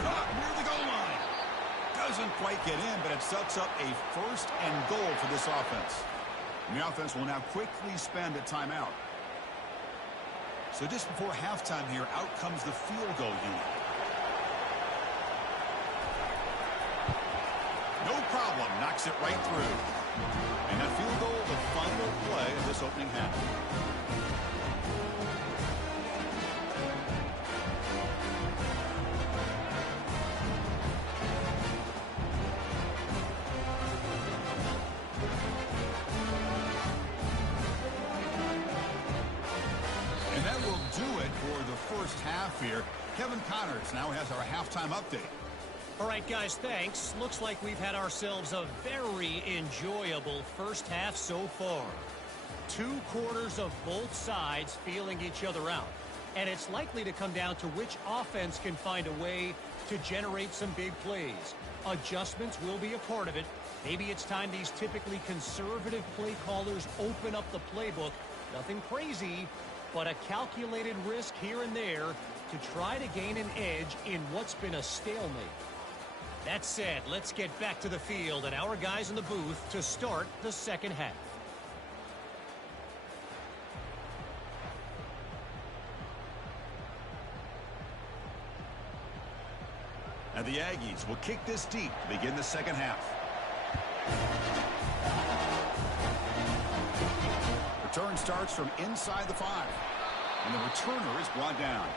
Caught near the goal line. Doesn't quite get in, but it sets up a 1st and goal for this offense. And the offense will now quickly spend a timeout. So just before halftime here, out comes the field goal unit. No problem, knocks it right through. And that field goal, the final play of this opening half. And that will do it for the 1st half here. Kevin Connors now has our halftime update. All right, guys, thanks. Looks like we've had ourselves a very enjoyable first half so far. 2 quarters of both sides feeling each other out. And it's likely to come down to which offense can find a way to generate some big plays. Adjustments will be a part of it. Maybe it's time these typically conservative play callers open up the playbook. Nothing crazy, but a calculated risk here and there to try to gain an edge in what's been a stalemate. That said, let's get back to the field and our guys in the booth to start the second half. And the Aggies will kick this deep to begin the second half. Return starts from inside the 5. And the returner is brought down.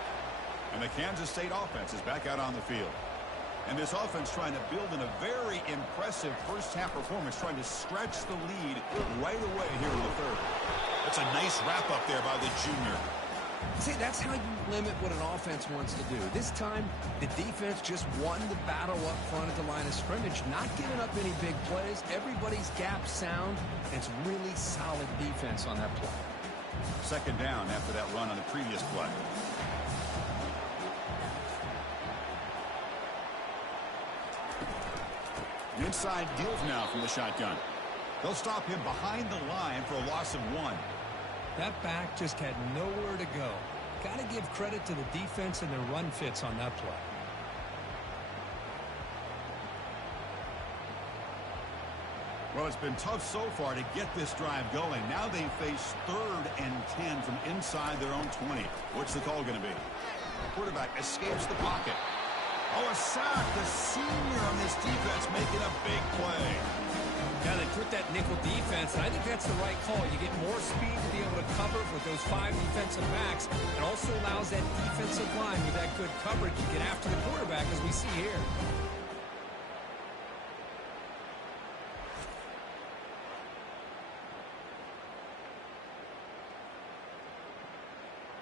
And the Kansas State offense is back out on the field. And this offense trying to build in a very impressive first-half performance, trying to stretch the lead right away here in the third. That's a nice wrap-up there by the junior. See, that's how you limit what an offense wants to do. This time, the defense just won the battle up front at the line of scrimmage, not giving up any big plays. Everybody's gap sound, and it's really solid defense on that play. Second down after that run on the previous play. Inside deals now from the shotgun. They'll stop him behind the line for a loss of 1. That back just had nowhere to go. Got to give credit to the defense and their run fits on that play. Well, it's been tough so far to get this drive going. Now they face 3rd and 10 from inside their own 20. What's the call going to be? The quarterback escapes the pocket. Oh, a sack. The senior on this defense making a big play. Yeah, they put that nickel defense, and I think that's the right call. You get more speed to be able to cover with those 5 defensive backs. It also allows that defensive line with that good coverage to get after the quarterback, as we see here.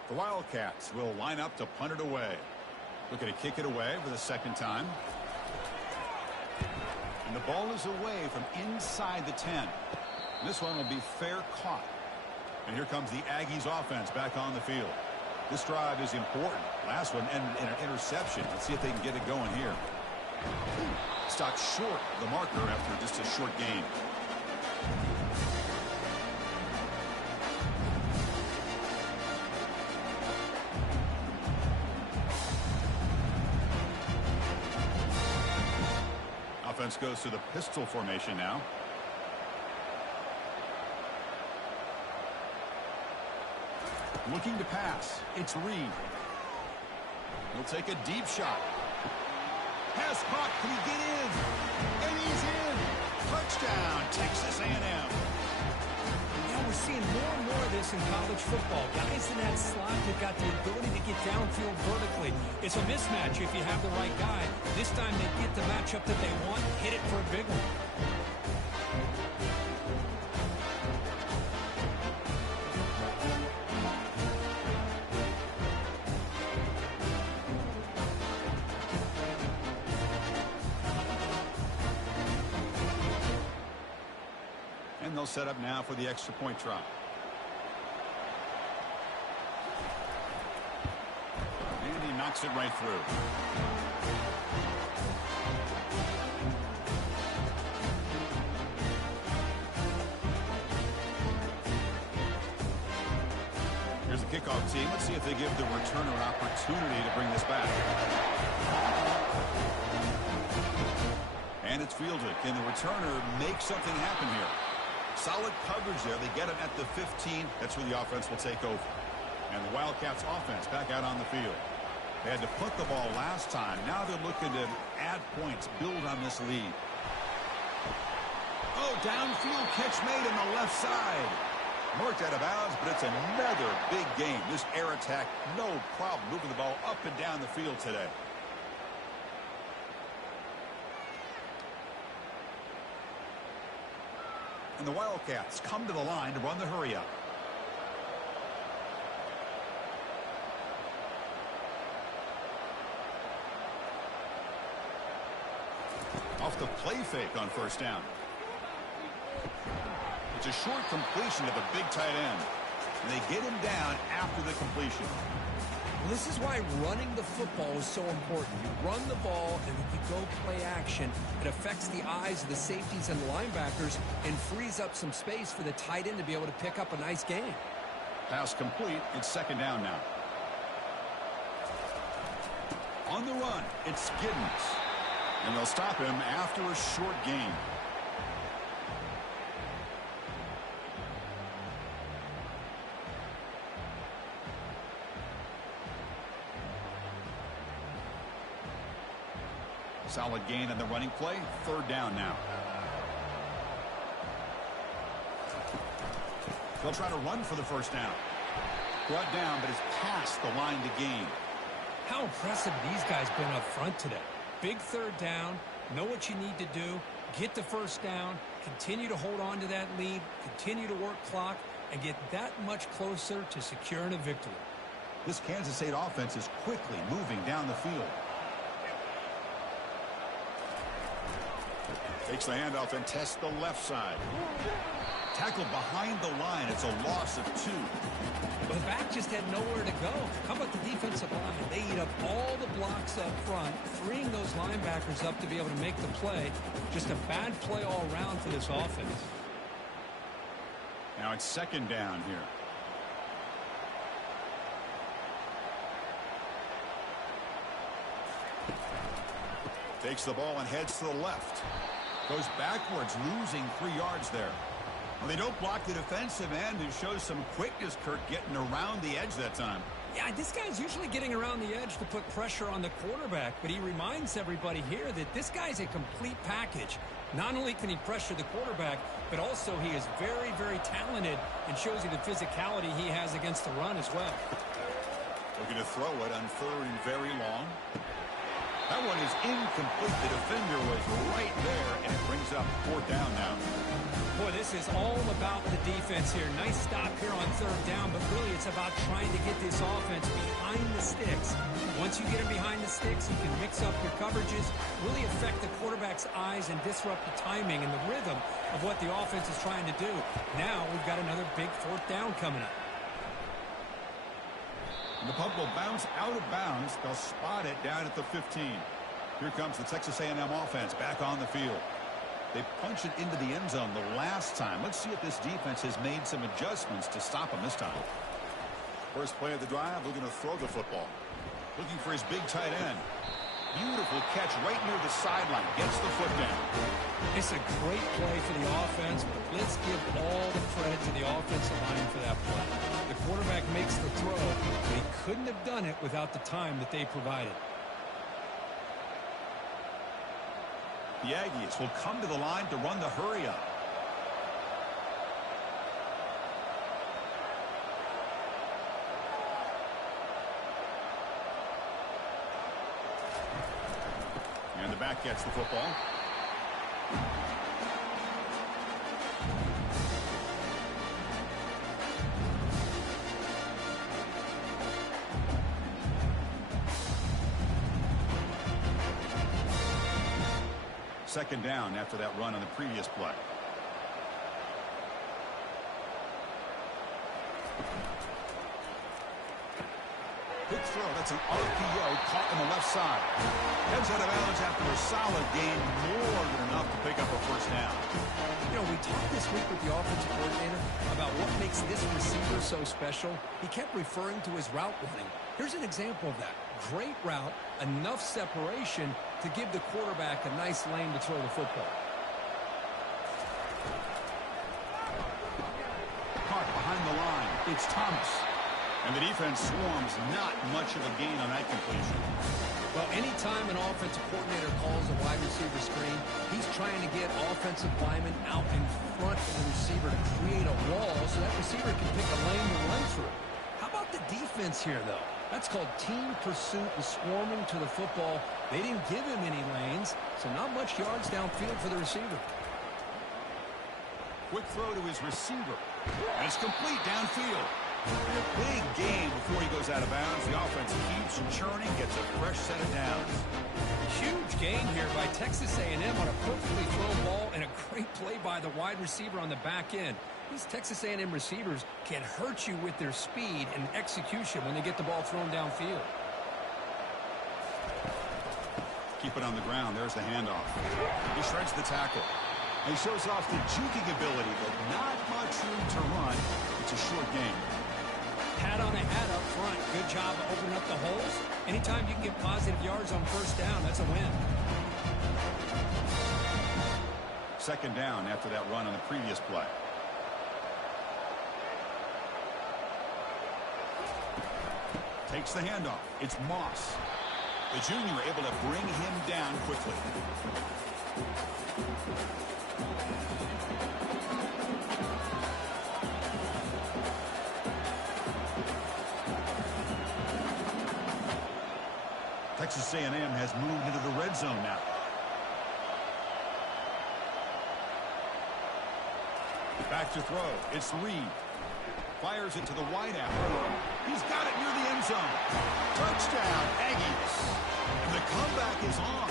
The Wildcats will line up to punt it away. Looking to kick it away for the second time. And the ball is away from inside the 10. This one will be fair caught. And here comes the Aggies offense back on the field. This drive is important. Last one ended in an interception. Let's see if they can get it going here. Stopped short of the marker after just a short gain. Offense goes to the pistol formation now. Looking to pass. It's Reed. He'll take a deep shot. Pass caught. Can he get in? And he's in. Touchdown, Texas A&M. Yeah, we're seeing more and more of this in college football. Guys in that slot that got the ability to get downfield vertically. It's a mismatch if you have the right guy. This time they get the matchup that they want, hit it for a big one. And they'll set up now for the extra point try. And he knocks it right through. Here's the kickoff team. Let's see if they give the returner an opportunity to bring this back. And it's fielded. Can the returner make something happen here? Solid coverage there. They get him at the 15. That's where the offense will take over. And the Wildcats offense back out on the field. They had to punt the ball last time. Now they're looking to add points, build on this lead. Oh, downfield catch made on the left side. Marked out of bounds, but it's another big game. This air attack, no problem moving the ball up and down the field today. And the Wildcats come to the line to run the hurry up. Off the play fake on first down. It's a short completion to the big tight end. And they get him down after the completion. Well, this is why running the football is so important. You run the ball, and then you go play action. It affects the eyes of the safeties and the linebackers and frees up some space for the tight end to be able to pick up a nice gain. Pass complete. It's second down now. On the run, it's Giddens. And they'll stop him after a short gain. Solid gain on the running play. Third down now. They'll try to run for the first down. Brought down, but it's past the line to gain. How impressive these guys been up front today. Big third down. Know what you need to do. Get the first down. Continue to hold on to that lead. Continue to work clock. And get that much closer to securing a victory. This Kansas State offense is quickly moving down the field. Takes the handoff and tests the left side. Tackled behind the line. It's a loss of 2. Well, the back just had nowhere to go. How about the defensive line? They eat up all the blocks up front, freeing those linebackers up to be able to make the play. Just a bad play all around for this offense. Now it's second down here. Takes the ball and heads to the left. Goes backwards, losing 3 yards there. Well, they don't block the defensive end and shows some quickness, Kirk, getting around the edge that time. Yeah, this guy's usually getting around the edge to put pressure on the quarterback, but he reminds everybody here that this guy's a complete package. Not only can he pressure the quarterback, but also he is very, very talented and shows you the physicality he has against the run as well. Looking to throw it on third and very long. That one is incomplete. The defender was right there, and it brings up fourth down now. Boy, this is all about the defense here. Nice stop here on third down, but really it's about trying to get this offense behind the sticks. Once you get them behind the sticks, you can mix up your coverages, really affect the quarterback's eyes and disrupt the timing and the rhythm of what the offense is trying to do. Now we've got another big fourth down coming up. And the punt will bounce out of bounds. They'll spot it down at the 15. Here comes the Texas A&M offense back on the field. They punch it into the end zone the last time. Let's see if this defense has made some adjustments to stop them this time. First play of the drive, looking to throw the football. Looking for his big tight end. Beautiful catch right near the sideline. Gets the foot down. It's a great play for the offense, but let's give all the credit to the offensive line for that play. The quarterback makes the throw, but he couldn't have done it without the time that they provided. The Aggies will come to the line to run the hurry up. And the back gets the football. Second down after that run on the previous play. Quick throw. That's an RPO caught on the left side. Heads out of bounds after a solid gain, more than enough to pick up a first down. You know, we talked this week with the offensive coordinator about what makes this receiver so special. He kept referring to his route running. Here's an example of that. Great route, enough separation to give the quarterback a nice lane to throw the football. Caught behind the line. It's Thomas. And the defense swarms, not much of a gain on that completion. Well, anytime an offensive coordinator calls a wide receiver screen, he's trying to get offensive linemen out in front of the receiver to create a wall so that receiver can pick a lane to run through. How about the defense here, though? That's called team pursuit and swarming to the football. They didn't give him any lanes, so not much yards downfield for the receiver. Quick throw to his receiver. And it's complete downfield. And a big gain before he goes out of bounds. The offense keeps churning, gets a fresh set of downs. Huge gain here by Texas A&M on a play by the wide receiver on the back end. These Texas A&M receivers can hurt you with their speed and execution when they get the ball thrown downfield. Keep it on the ground. There's the handoff. He shreds the tackle. He shows off the juking ability, but not much room to run. It's a short game. Hat on a hat up front. Good job of opening up the holes. Anytime you can get positive yards on first down, that's a win. Second down after that run on the previous play. Takes the handoff. It's Moss. The junior able to bring him down quickly. Texas A&M has moved into the red zone now. Back to throw. It's Reed. Fires it to the wideout. He's got it near the end zone. Touchdown, Aggies. And the comeback is on.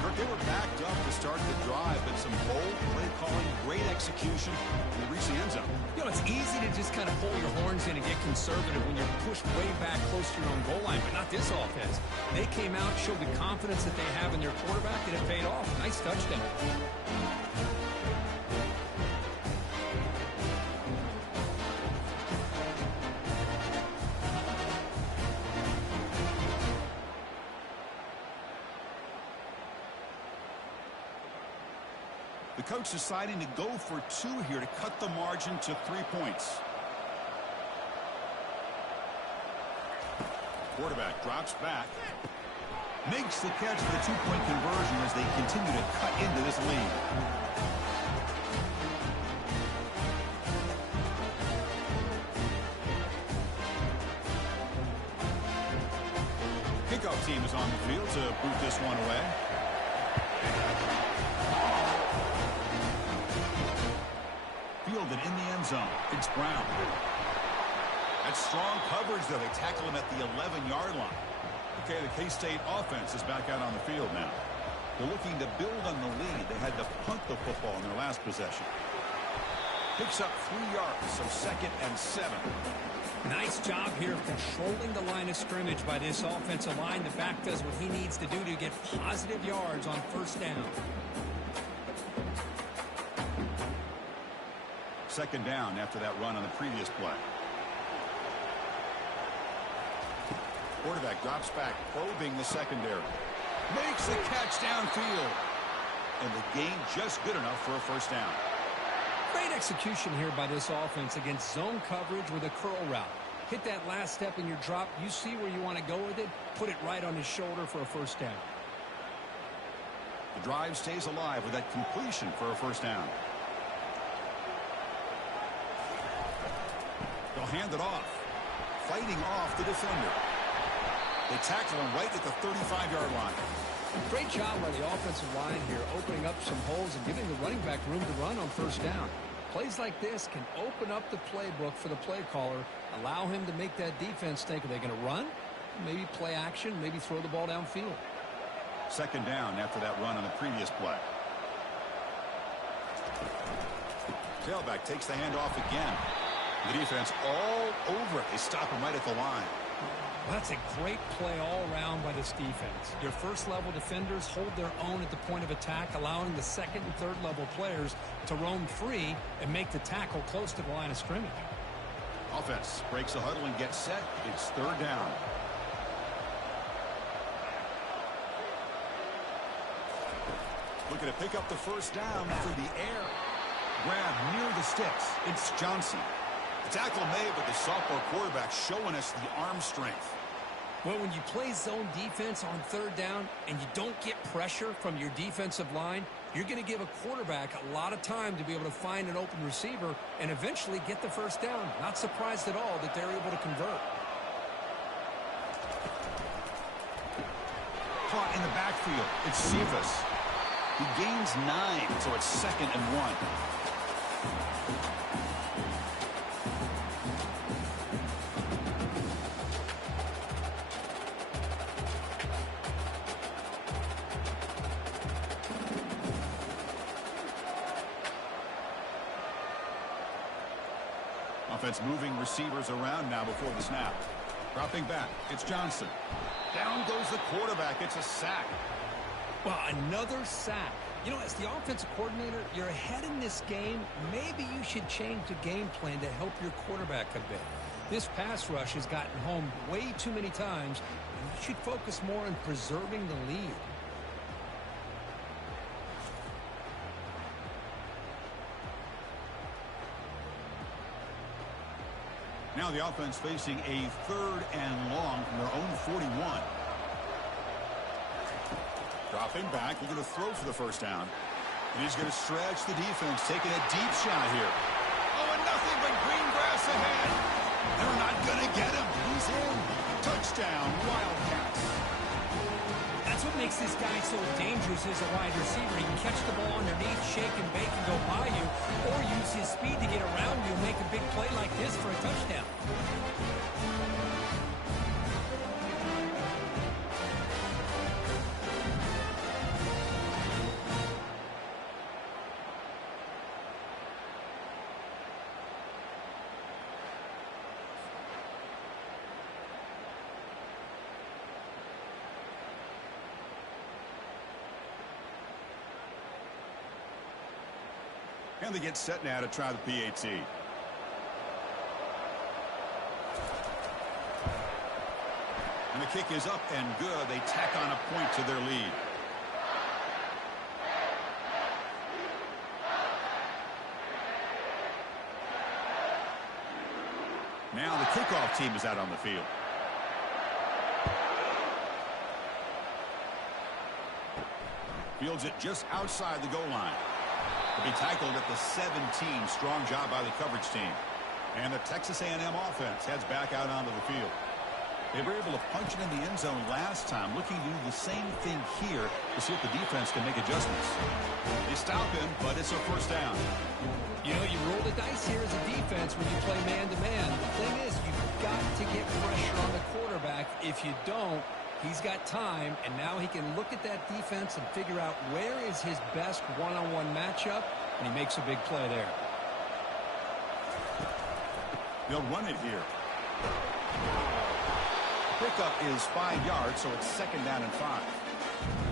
Kirk, they were backed up to start the drive, but some bold play calling, great execution, and they reach the end zone. You know, it's easy to just kind of pull your horns in and get conservative when you're pushed way back close to your own goal line, but not this offense. They came out, showed the confidence that they have in their quarterback, and it paid off. Nice touchdown. The coach deciding to go for 2 here to cut the margin to 3 points. Quarterback drops back. Makes the catch for the 2-point conversion as they continue to cut into this lead. Kickoff team is on the field to boot this one away. Fielded in the end zone. It's Brown. That's strong coverage, though. They tackle him at the 11-yard line. Okay, the K-State offense is back out on the field now. They're looking to build on the lead. They had to punt the football in their last possession. Picks up 3 yards, so 2nd and 7. Nice job here of controlling the line of scrimmage by this offensive line. The back does what he needs to do to get positive yards on first down. Second down after that run on the previous play. Quarterback drops back, probing the secondary. Makes the catch downfield. And the gain just good enough for a first down. Great execution here by this offense against zone coverage with a curl route. Hit that last step in your drop. You see where you want to go with it. Put it right on his shoulder for a first down. The drive stays alive with that completion for a first down. They'll hand it off. Fighting off the defender. They tackle him right at the 35-yard line. Great job by the offensive line here, opening up some holes and giving the running back room to run on first down. Plays like this can open up the playbook for the play caller, allow him to make that defense think, are they going to run? Maybe play action, maybe throw the ball downfield. Second down after that run on the previous play. Tailback takes the handoff again. The defense all over it. They stop him right at the line. Well, that's a great play all around by this defense. Your first-level defenders hold their own at the point of attack, allowing the second and third-level players to roam free and make the tackle close to the line of scrimmage. Offense breaks the huddle and gets set. It's third down. Looking to pick up the first down through the air. Grab near the sticks. It's Johnson. The tackle made, but the sophomore quarterback showing us the arm strength. Well, when you play zone defense on third down and you don't get pressure from your defensive line, you're going to give a quarterback a lot of time to be able to find an open receiver and eventually get the first down. Not surprised at all that they're able to convert. Caught in the backfield. It's Cephas. He gains 9, so it's 2nd and 1. Offense moving receivers around now before the snap. Dropping back, it's Johnson. Down goes the quarterback. It's a sack. Well, another sack. You know, as the offensive coordinator, you're ahead in this game. Maybe you should change the game plan to help your quarterback a bit. This pass rush has gotten home way too many times, and you should focus more on preserving the lead. Now the offense facing a 3rd and long from their own 41. Dropping back, we're going to throw for the first down. And he's going to stretch the defense, taking a deep shot here. Oh, and nothing but green grass ahead. They're not going to get him. He's in. Touchdown, Wildcats. That's what makes this guy so dangerous as a wide receiver. He can catch the ball underneath, shake and bake and go by you, or use his speed to get around you and make a big play like this for a touchdown. And they get set now to try the PAT. And the kick is up and good. They tack on a point to their lead. Now the kickoff team is out on the field. Fields it just outside the goal line. To be tackled at the 17. Strong job by the coverage team. And the Texas A&M offense heads back out onto the field. They were able to punch it in the end zone last time, looking to do the same thing here to see if the defense can make adjustments. They stop him, but it's a first down. You know, you roll the dice here as a defense when you play man-to-man. The thing is, you've got to get pressure on the quarterback. If you don't, he's got time, and now he can look at that defense and figure out where is his best one-on-one matchup, and he makes a big play there. They'll run it here. Pickup is 5 yards, so it's 2nd down and 5.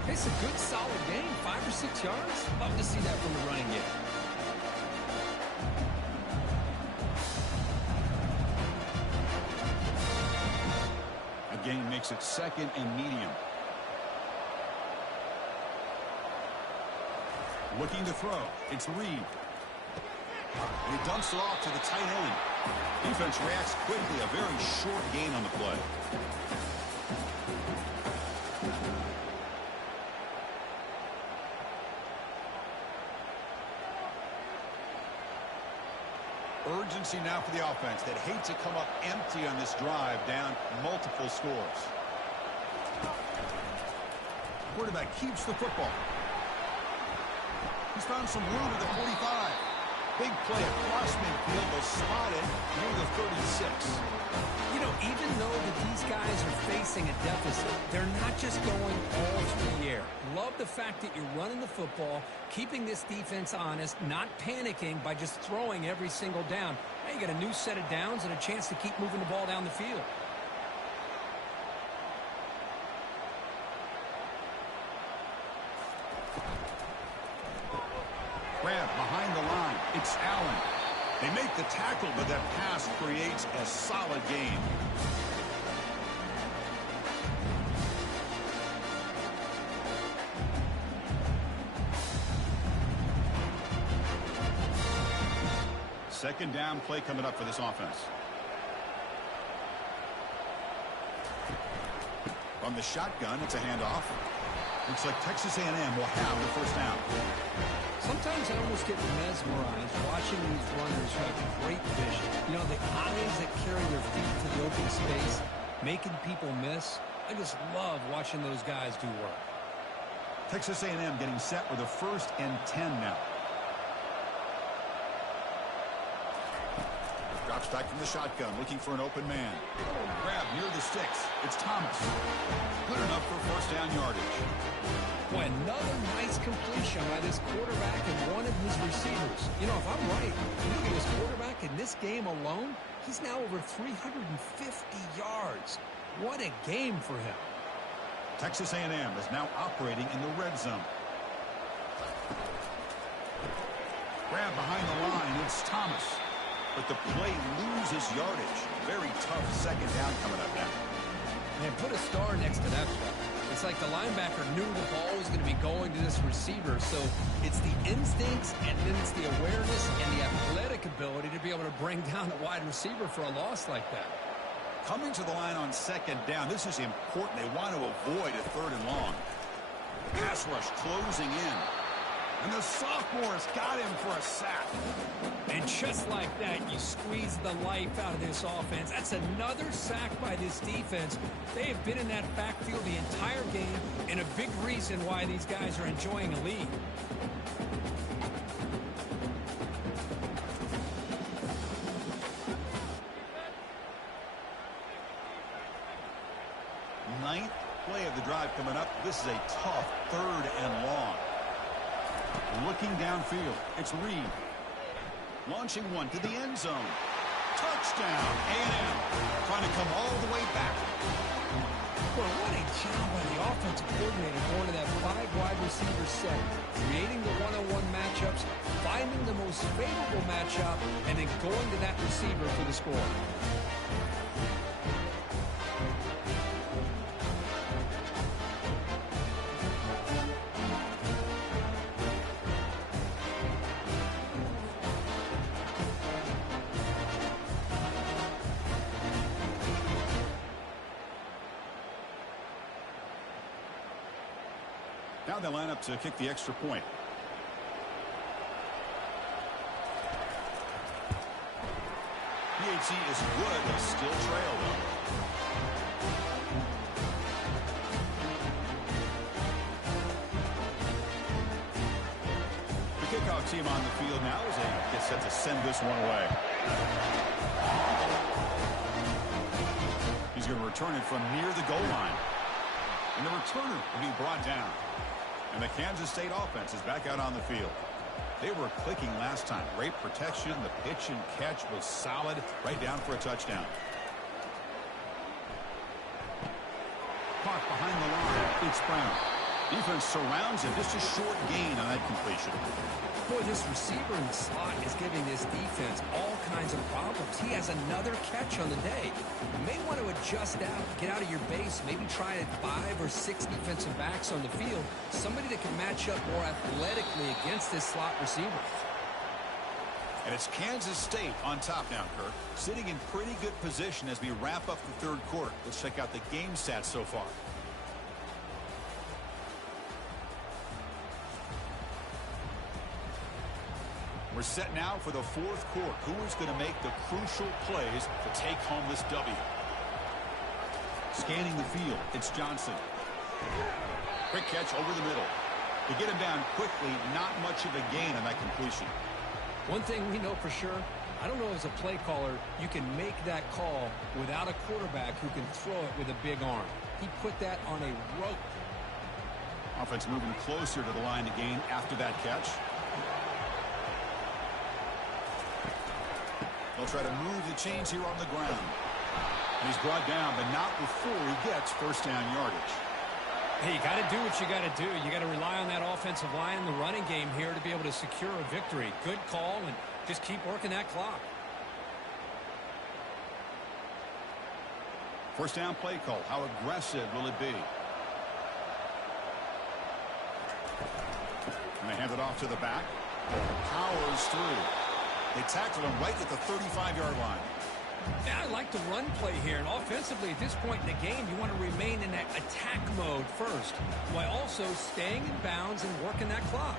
It's a good, solid game, 5 or 6 yards. Love to see that from the running game. Gain makes it 2nd and medium. Looking to throw. It's Reed. And he dumps it off to the tight end. Defense reacts quickly. A very short gain on the play. Urgency now for the offense that hate to come up empty on this drive, down multiple scores. Quarterback keeps the football. He's found some room at the 45. Big play across midfield. They'll spot it near the 36. You know, even though that these guys are facing a deficit, they're not just going all through the air. Love the fact that you're running the football, keeping this defense honest, not panicking by just throwing every single down. Now you got a new set of downs and a chance to keep moving the ball down the field. Grab behind the line. It's Allen. They make the tackle, but that pass creates a solid gain. Second down play coming up for this offense. From the shotgun, it's a handoff. Looks like Texas A&M will have the first down. Sometimes I almost get mesmerized watching these runners who have great vision. You know, the eyes that carry their feet to the open space, making people miss. I just love watching those guys do work. Texas A&M getting set with a 1st and 10 now. Drops back from the shotgun, looking for an open man. Grab near the sticks. It's Thomas. Good enough for first down yardage. Boy, another nice completion by this quarterback and one of his receivers. You know, if I'm right, you look at this quarterback in this game alone, he's now over 350 yards. What a game for him. Texas A&M is now operating in the red zone. Grab behind the line, it's Thomas. But the play loses yardage. Very tough second down coming up now. And put a star next to that play. It's like the linebacker knew the ball was going to be going to this receiver, so it's the instincts and then it's the awareness and the athletic ability to be able to bring down a wide receiver for a loss like that. Coming to the line on second down, this is important. They want to avoid a third and long. Pass rush closing in. And the sophomore has got him for a sack. And just like that, you squeeze the life out of this offense. That's another sack by this defense. They have been in that backfield the entire game, and a big reason why these guys are enjoying a lead. Ninth play of the drive coming up. This is a tough third and long. Looking downfield, it's Reed. Launching one to the end zone. Touchdown, A&M. Trying to come all the way back. Well, what a job by the offensive coordinator going to that 5-wide receiver set, creating the one-on-one matchups, finding the most favorable matchup, and then going to that receiver for the score. Now they line up to kick the extra point. PHC is good. They still trail, though. The kickoff team on the field now as they get set to send this one away. He's going to return it from near the goal line. And the returner will be brought down. And the Kansas State offense is back out on the field. They were clicking last time. Great protection. The pitch and catch was solid. Right down for a touchdown. Caught behind the line. It's Brown. Defense surrounds him. Just a short gain on that completion. Boy, this receiver in the slot is giving this defense all kinds of problems. He has another catch on the day. You may want to adjust out, get out of your base, maybe try at 5 or 6 defensive backs on the field. Somebody that can match up more athletically against this slot receiver. And it's Kansas State on top now, Kirk. Sitting in pretty good position as we wrap up the third quarter. Let's check out the game stats so far. We're set now for the fourth quarter. Who is going to make the crucial plays to take home this W? Scanning the field, it's Johnson. Quick catch over the middle. They get him down quickly, not much of a gain on that completion. One thing we know for sure, I don't know as a play caller, you can make that call without a quarterback who can throw it with a big arm. He put that on a rope. Offense moving closer to the line to gain after that catch. They'll try to move the chains here on the ground. And he's brought down, but not before he gets first down yardage. Hey, you got to do what you got to do. You got to rely on that offensive line in the running game here to be able to secure a victory. Good call, and just keep working that clock. First down play call. How aggressive will it be? And they hand it off to the back. Powers through. They tackle him right at the 35-yard line. Yeah, I like the run play here. And offensively, at this point in the game, you want to remain in that attack mode first, while also staying in bounds and working that clock.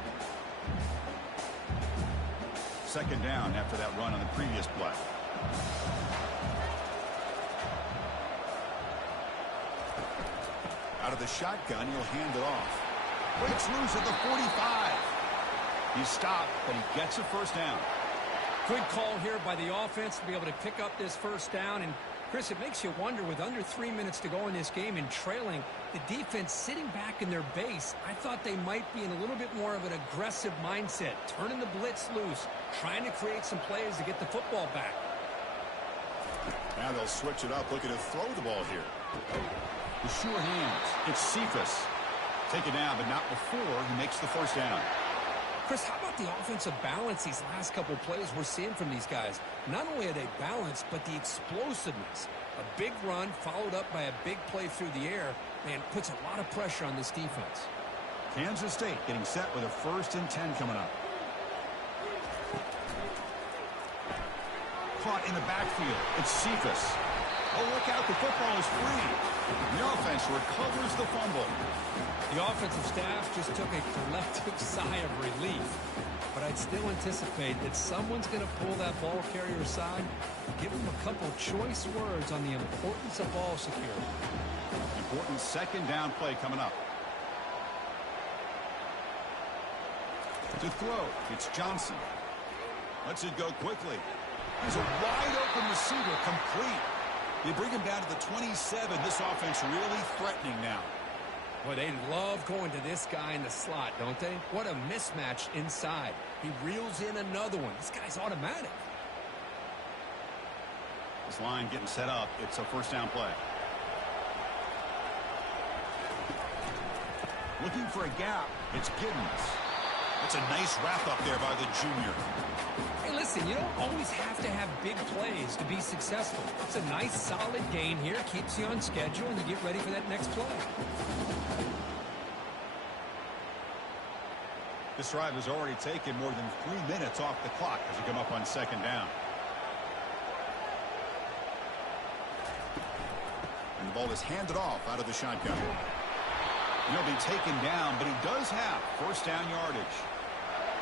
Second down after that run on the previous play. Out of the shotgun, he'll hand it off. Breaks loose at the 45. He's stopped, but he gets a first down. Good call here by the offense to be able to pick up this first down and Chris, it makes you wonder, with under 3 minutes to go in this game and trailing, the defense sitting back in their base, I thought they might be in a little bit more of an aggressive mindset, turning the blitz loose, trying to create some plays to get the football back. Now they'll switch it up, looking to throw the ball here. The sure hands. It's Cephas. Taken down, but not before he makes the first down. Chris, how about the offensive balance these last couple plays we're seeing from these guys? Not only are they balanced, but the explosiveness. A big run followed up by a big play through the air, man, puts a lot of pressure on this defense. Kansas State getting set with a 1st and 10 coming up. Caught in the backfield. It's Cephas. Oh, look out. The football is free. The offense recovers the fumble. The offensive staff just took a collective sigh of relief. But I'd still anticipate that someone's going to pull that ball carrier aside, give him a couple choice words on the importance of ball security. Important 2nd down play coming up. To throw, it's Johnson. Lets it go quickly. He's a wide-open receiver, complete. They bring him down to the 27. This offense really threatening now. Well, they love going to this guy in the slot, don't they? What a mismatch inside. He reels in another one. This guy's automatic. This line getting set up. It's a 1st down play. Looking for a gap. It's Giddens. It's a nice wrap up there by the junior. Hey, listen, you don't always have to have big plays to be successful. It's a nice, solid gain here. Keeps you on schedule, and you get ready for that next play. This drive has already taken more than 3 minutes off the clock as we come up on 2nd down. And the ball is handed off out of the shotgun. He'll be taken down, but he does have 1st down yardage.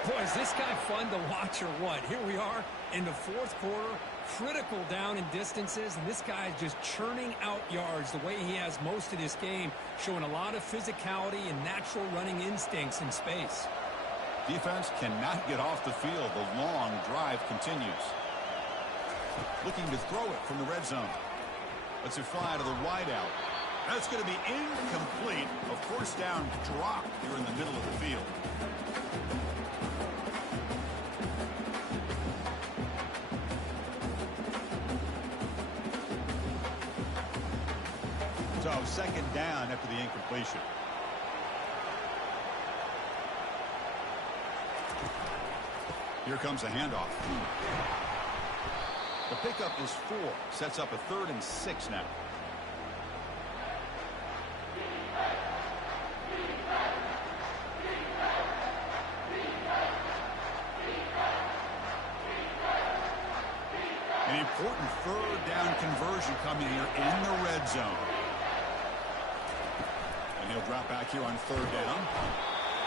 Boy, is this guy fun to watch or what? Here we are in the 4th quarter, critical down in distances, and this guy is just churning out yards the way he has most of this game, showing a lot of physicality and natural running instincts in space. Defense cannot get off the field. The long drive continues. Looking to throw it from the red zone. Lets it fly to the wideout. That's going to be incomplete. A 1st down drop here in the middle of the field. So 2nd down after the incompletion. Here comes the handoff. The pickup is 4. Sets up a 3rd and 6 now. An important 3rd down conversion coming here in the red zone. And he'll drop back here on 3rd down.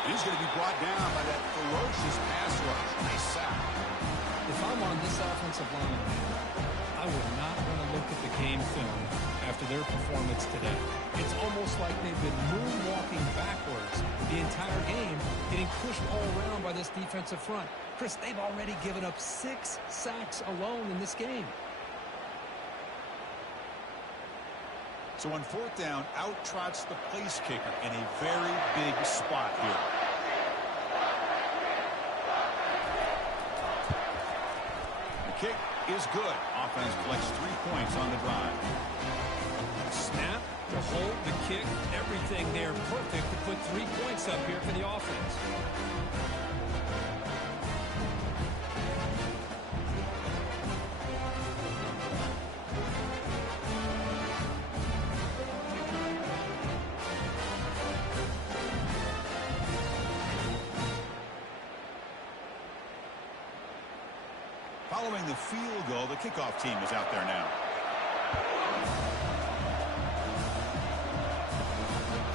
He's going to be brought down by that ferocious pass rush. Nice sack. If I'm on this offensive line, I would not want to look at the game film after their performance today. It's almost like they've been moonwalking backwards the entire game, getting pushed all around by this defensive front. Chris, they've already given up 6 sacks alone in this game. So on 4th down, out trots the place kicker in a very big spot here. The kick is good. Offense collects 3 points on the drive. Snap, the hold, the kick, everything there perfect to put 3 points up here for the offense. Following the field goal, the kickoff team is out there now.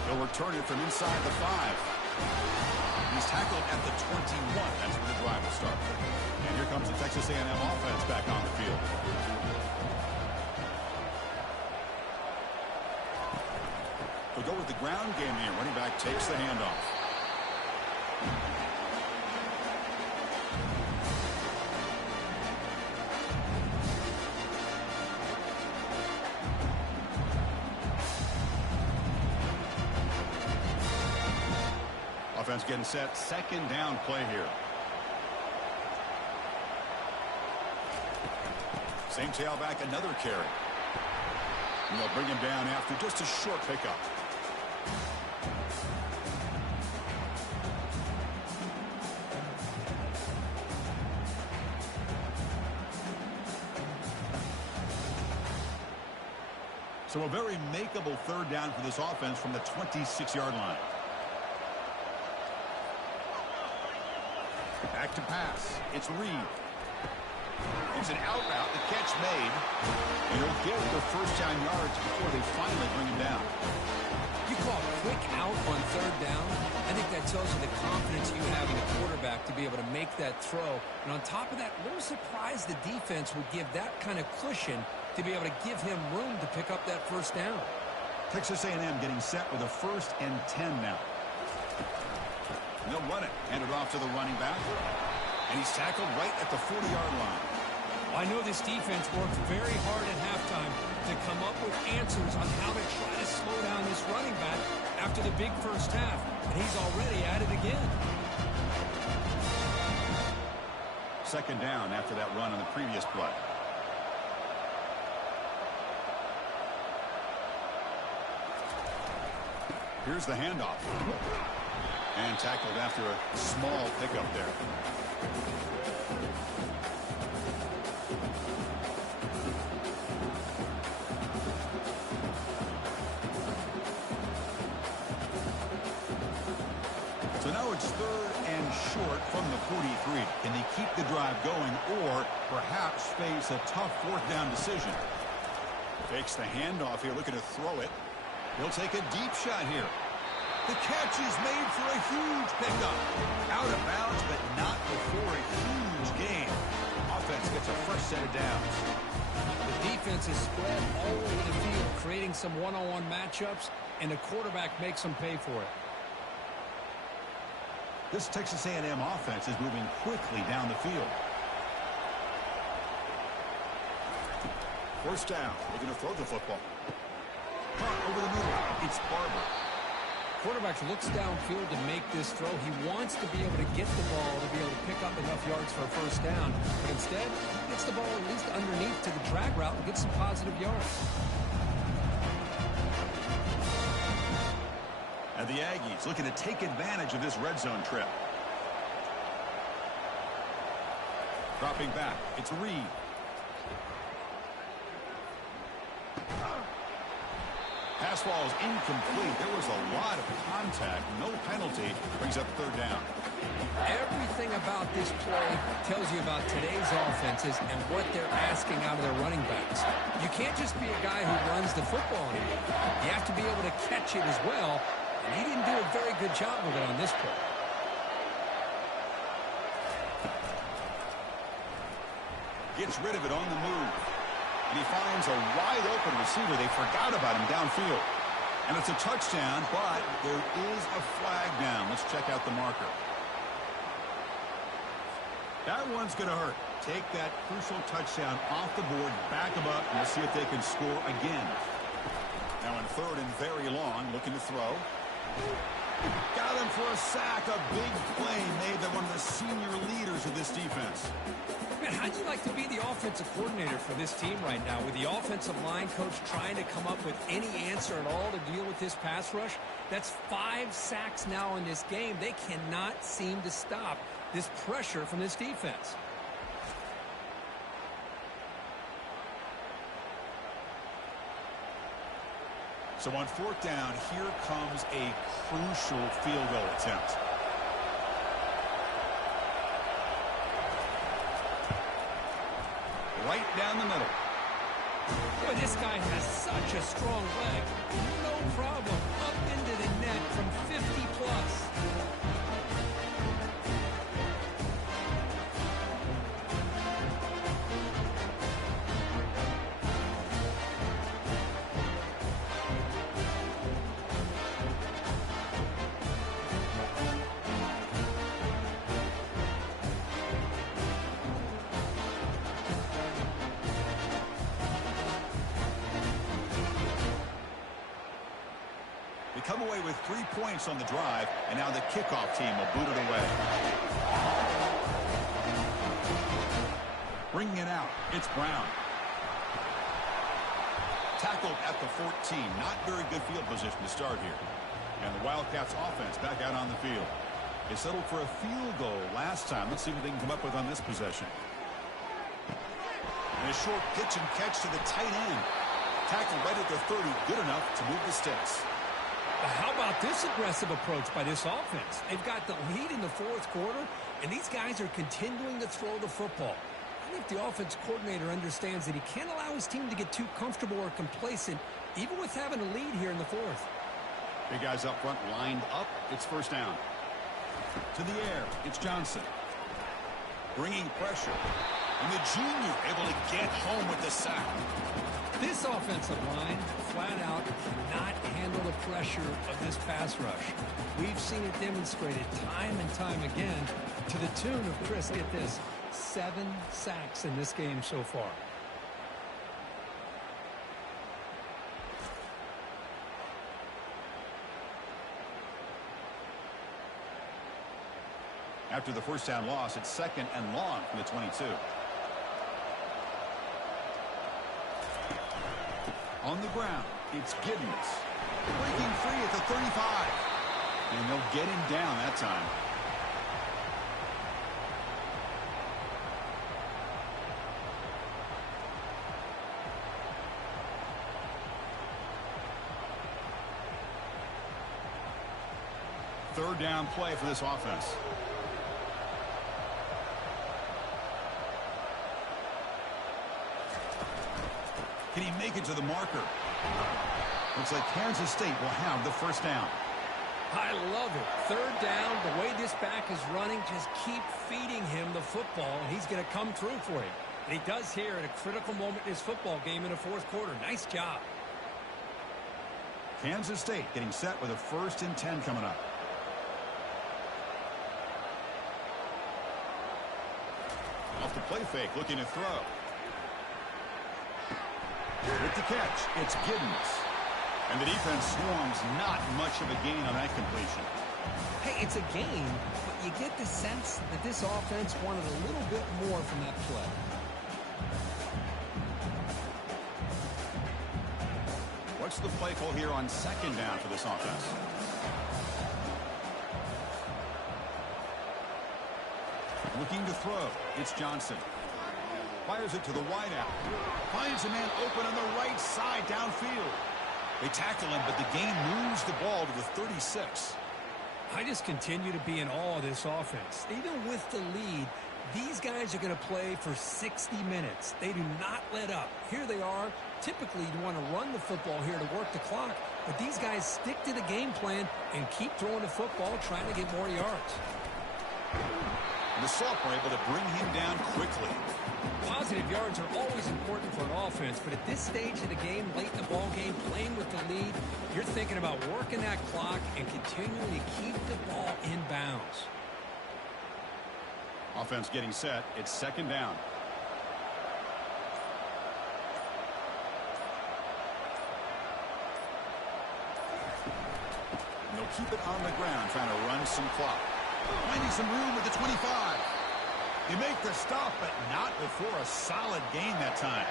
He'll return it from inside the 5. He's tackled at the 21. That's where the drive will start. And here comes the Texas A&M offense back on the field. They'll go with the ground game here. Running back takes the handoff. Offense getting set. Second down play here. Same tailback, another carry. And they'll bring him down after just a short pickup. So a very makeable third down for this offense from the 26-yard line. Back to pass. It's Reed. It's an out route. The catch made. And he'll get the first down yards before they finally bring him down. You call a quick out on third down. I think that tells you the confidence you have in the quarterback to be able to make that throw. And on top of that, a little surprised the defense would give that kind of cushion to be able to give him room to pick up that first down. Texas A&M getting set with a 1st and 10 now. And they'll run it. Hand it off to the running back. And he's tackled right at the 40-yard line. I know this defense worked very hard at halftime to come up with answers on how to try to slow down this running back after the big first half. And he's already at it again. Second down after that run on the previous play. Here's the handoff. And tackled after a small pickup there. So now it's 3rd and short from the 43. Can they keep the drive going or perhaps face a tough 4th down decision? Fakes the handoff here, looking to throw it. He'll take a deep shot here. The catch is made for a huge pickup. Out of bounds, but not before a huge gain. Offense gets a fresh set of downs. The defense is spread all over the field, creating some one-on-one matchups, and the quarterback makes them pay for it. This Texas A&M offense is moving quickly down the field. First down. Looking to throw the football. Over the middle. It's Barber. Quarterback looks downfield to make this throw. He wants to be able to get the ball to be able to pick up enough yards for a first down. But instead, he gets the ball at least underneath to the drag route and gets some positive yards. And the Aggies looking to take advantage of this red zone trip. Dropping back. It's Reed. Pass ball is incomplete. There was a lot of contact. No penalty. Brings up 3rd down. Everything about this play tells you about today's offenses and what they're asking out of their running backs. You can't just be a guy who runs the football anymore. You have to be able to catch it as well, and he didn't do a very good job of it on this play. Gets rid of it on the move. And he finds a wide-open receiver. They forgot about him downfield. And it's a touchdown, but there is a flag down. Let's check out the marker. That one's going to hurt. Take that crucial touchdown off the board, back them up, and we'll see if they can score again. Now in 3rd and very long, looking to throw. Got him for a sack. A big play made by one of the senior leaders of this defense. Man, how'd you like to be the offensive coordinator for this team right now with the offensive line coach trying to come up with any answer at all to deal with this pass rush? That's 5 sacks now in this game. They cannot seem to stop this pressure from this defense. So on 4th down, here comes a crucial field goal attempt. Right down the middle. Boy, this guy has such a strong leg. No problem. Up into the net from 50 plus. Come away with 3 points on the drive, and now the kickoff team will boot it away. Bringing it out, it's Brown. Tackled at the 14. Not very good field position to start here. And the Wildcats offense back out on the field. They settled for a field goal last time. Let's see what they can come up with on this possession. And a short pitch and catch to the tight end. Tackled right at the 30. Good enough to move the sticks. How about this aggressive approach by this offense? They've got the lead in the fourth quarter, and these guys are continuing to throw the football. I think the offense coordinator understands that he can't allow his team to get too comfortable or complacent, even with having a lead here in the fourth. Big guys up front lined up. It's first down. To the air, it's Johnson. Bringing pressure. And the junior able to get home with the sack. This offensive line, flat out, cannot handle the pressure of this pass rush. We've seen it demonstrated time and time again to the tune of, Chris, get this, 7 sacks in this game so far. After the first down loss, it's second and long from the 22. On the ground, it's Giddens. Breaking free at the 35. And they'll get him down that time. Third down play for this offense. Can he make it to the marker? Looks like Kansas State will have the first down. I love it. Third down, the way this back is running, just keep feeding him the football, and he's going to come through for you. And he does here at a critical moment in his football game in the fourth quarter. Nice job. Kansas State getting set with a 1st and 10 coming up. Off the play fake, looking to throw. With the catch, it's Giddens. And the defense swarms, not much of a gain on that completion. Hey, it's a gain, but you get the sense that this offense wanted a little bit more from that play. What's the play call here on second down for this offense? Looking to throw, it's Johnson. Fires it to the wideout. Finds a man open on the right side downfield. They tackle him, but the game moves the ball to the 36. I just continue to be in awe of this offense. Even with the lead, these guys are going to play for 60 minutes. They do not let up. Here they are. Typically, you want to run the football here to work the clock, but these guys stick to the game plan and keep throwing the football, trying to get more yards. The Salt were able to bring him down quickly. Positive yards are always important for an offense, but at this stage of the game, late in the ball game, playing with the lead, you're thinking about working that clock and continuing to keep the ball in bounds. Offense getting set. It's second down. And they'll keep it on the ground, trying to run some clock. Finding some room at the 25. You make the stop, but not before a solid gain that time.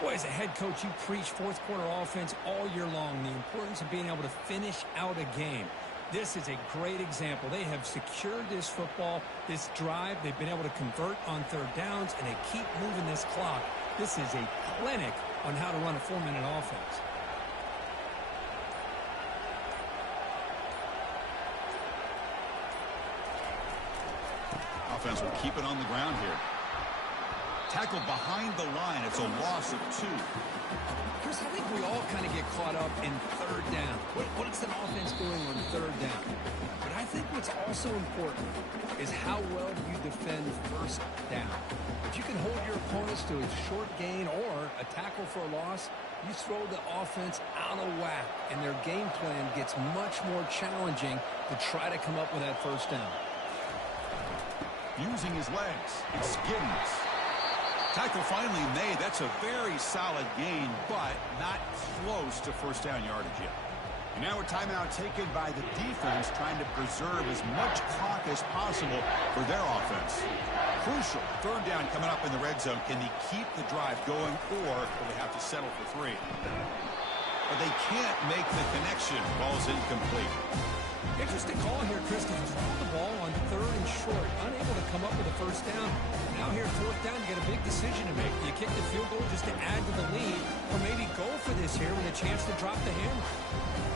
Boy, as a head coach, you preach fourth quarter offense all year long. The importance of being able to finish out a game. This is a great example. They have secured this football, this drive. They've been able to convert on third downs, and they keep moving this clock. This is a clinic on how to run a 4-minute offense. Offense will keep it on the ground here. Tackled behind the line. It's a loss of 2. Chris, I think we all kind of get caught up in third down. What is an offense doing on third down? But I think what's also important is how well do you defend first down. If you can hold your opponents to a short gain or a tackle for a loss, you throw the offense out of whack, and their game plan gets much more challenging to try to come up with that first down. Using his legs, it's Giddens. Tackle finally made. That's a very solid gain, but not close to first down yardage yet. And now a timeout taken by the defense, trying to preserve as much clock as possible for their offense. Crucial third down coming up in the red zone. Can they keep the drive going, or will they have to settle for 3? But they can't make the connection. Ball's incomplete. Interesting call here, Chris, to throw the ball on 3rd and short, unable to come up with a first down. Now here, 4th down, you get a big decision to make. Do you kick the field goal just to add to the lead, or maybe go for this here with a chance to drop the hammer?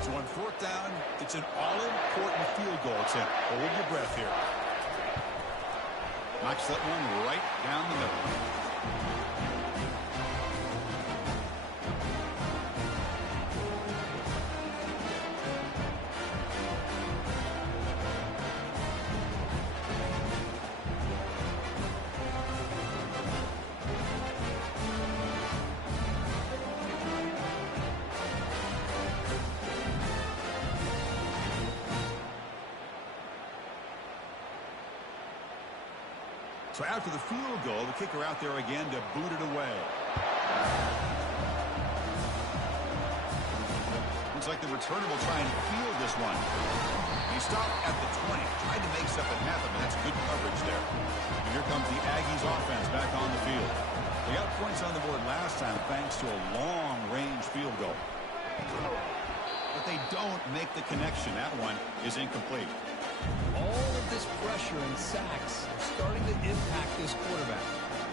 So on 4th down, it's an all-important field goal attempt. Hold your breath here. Knocks that one right down the middle. So after the field goal, the kicker out there again to boot it away. Looks like the returner will try and field this one. He stopped at the 20, tried to make something happen, but that's good coverage there. And here comes the Aggies offense back on the field. They got points on the board last time thanks to a long-range field goal. But they don't make the connection. That one is incomplete. All of this pressure and sacks are starting to impact this quarterback.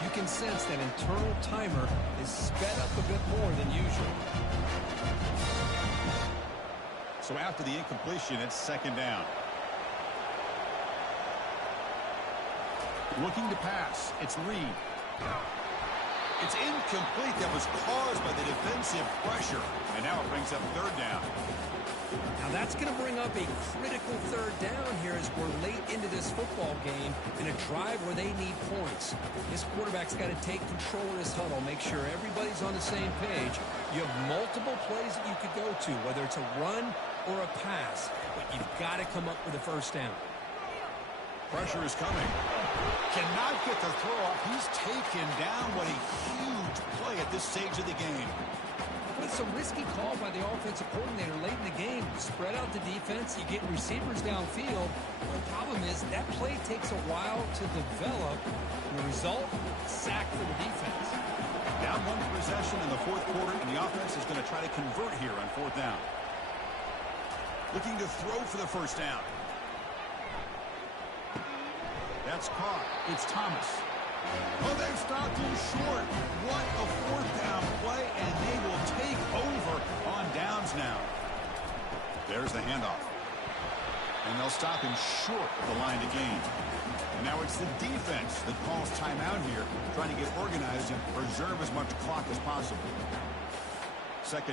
You can sense that internal timer is sped up a bit more than usual. So after the incompletion, it's 2nd down. Looking to pass. It's Reed. It's incomplete. That was caused by the defensive pressure. And now it brings up 3rd down. Now that's going to bring up a critical 3rd down here as we're late into this football game in a drive where they need points. This quarterback's got to take control of this huddle, make sure everybody's on the same page. You have multiple plays that you could go to, whether it's a run or a pass, but you've got to come up with a 1st down. Pressure is coming. Cannot get the throw off. He's taken down. What a huge play at this stage of the game. It's a risky call by the offensive coordinator late in the game. Spread out the defense. You get receivers downfield. The problem is that play takes a while to develop. And the result, sack for the defense. Down 1 possession in the 4th quarter, and the offense is going to try to convert here on 4th down. Looking to throw for the 1st down. That's caught. It's Thomas. Oh, they stopped him short. What a 4th down play, and they will take over on downs now. There's the handoff. And they'll stop him short of the line to gain. And now it's the defense that calls timeout here, trying to get organized and preserve as much clock as possible. 2nd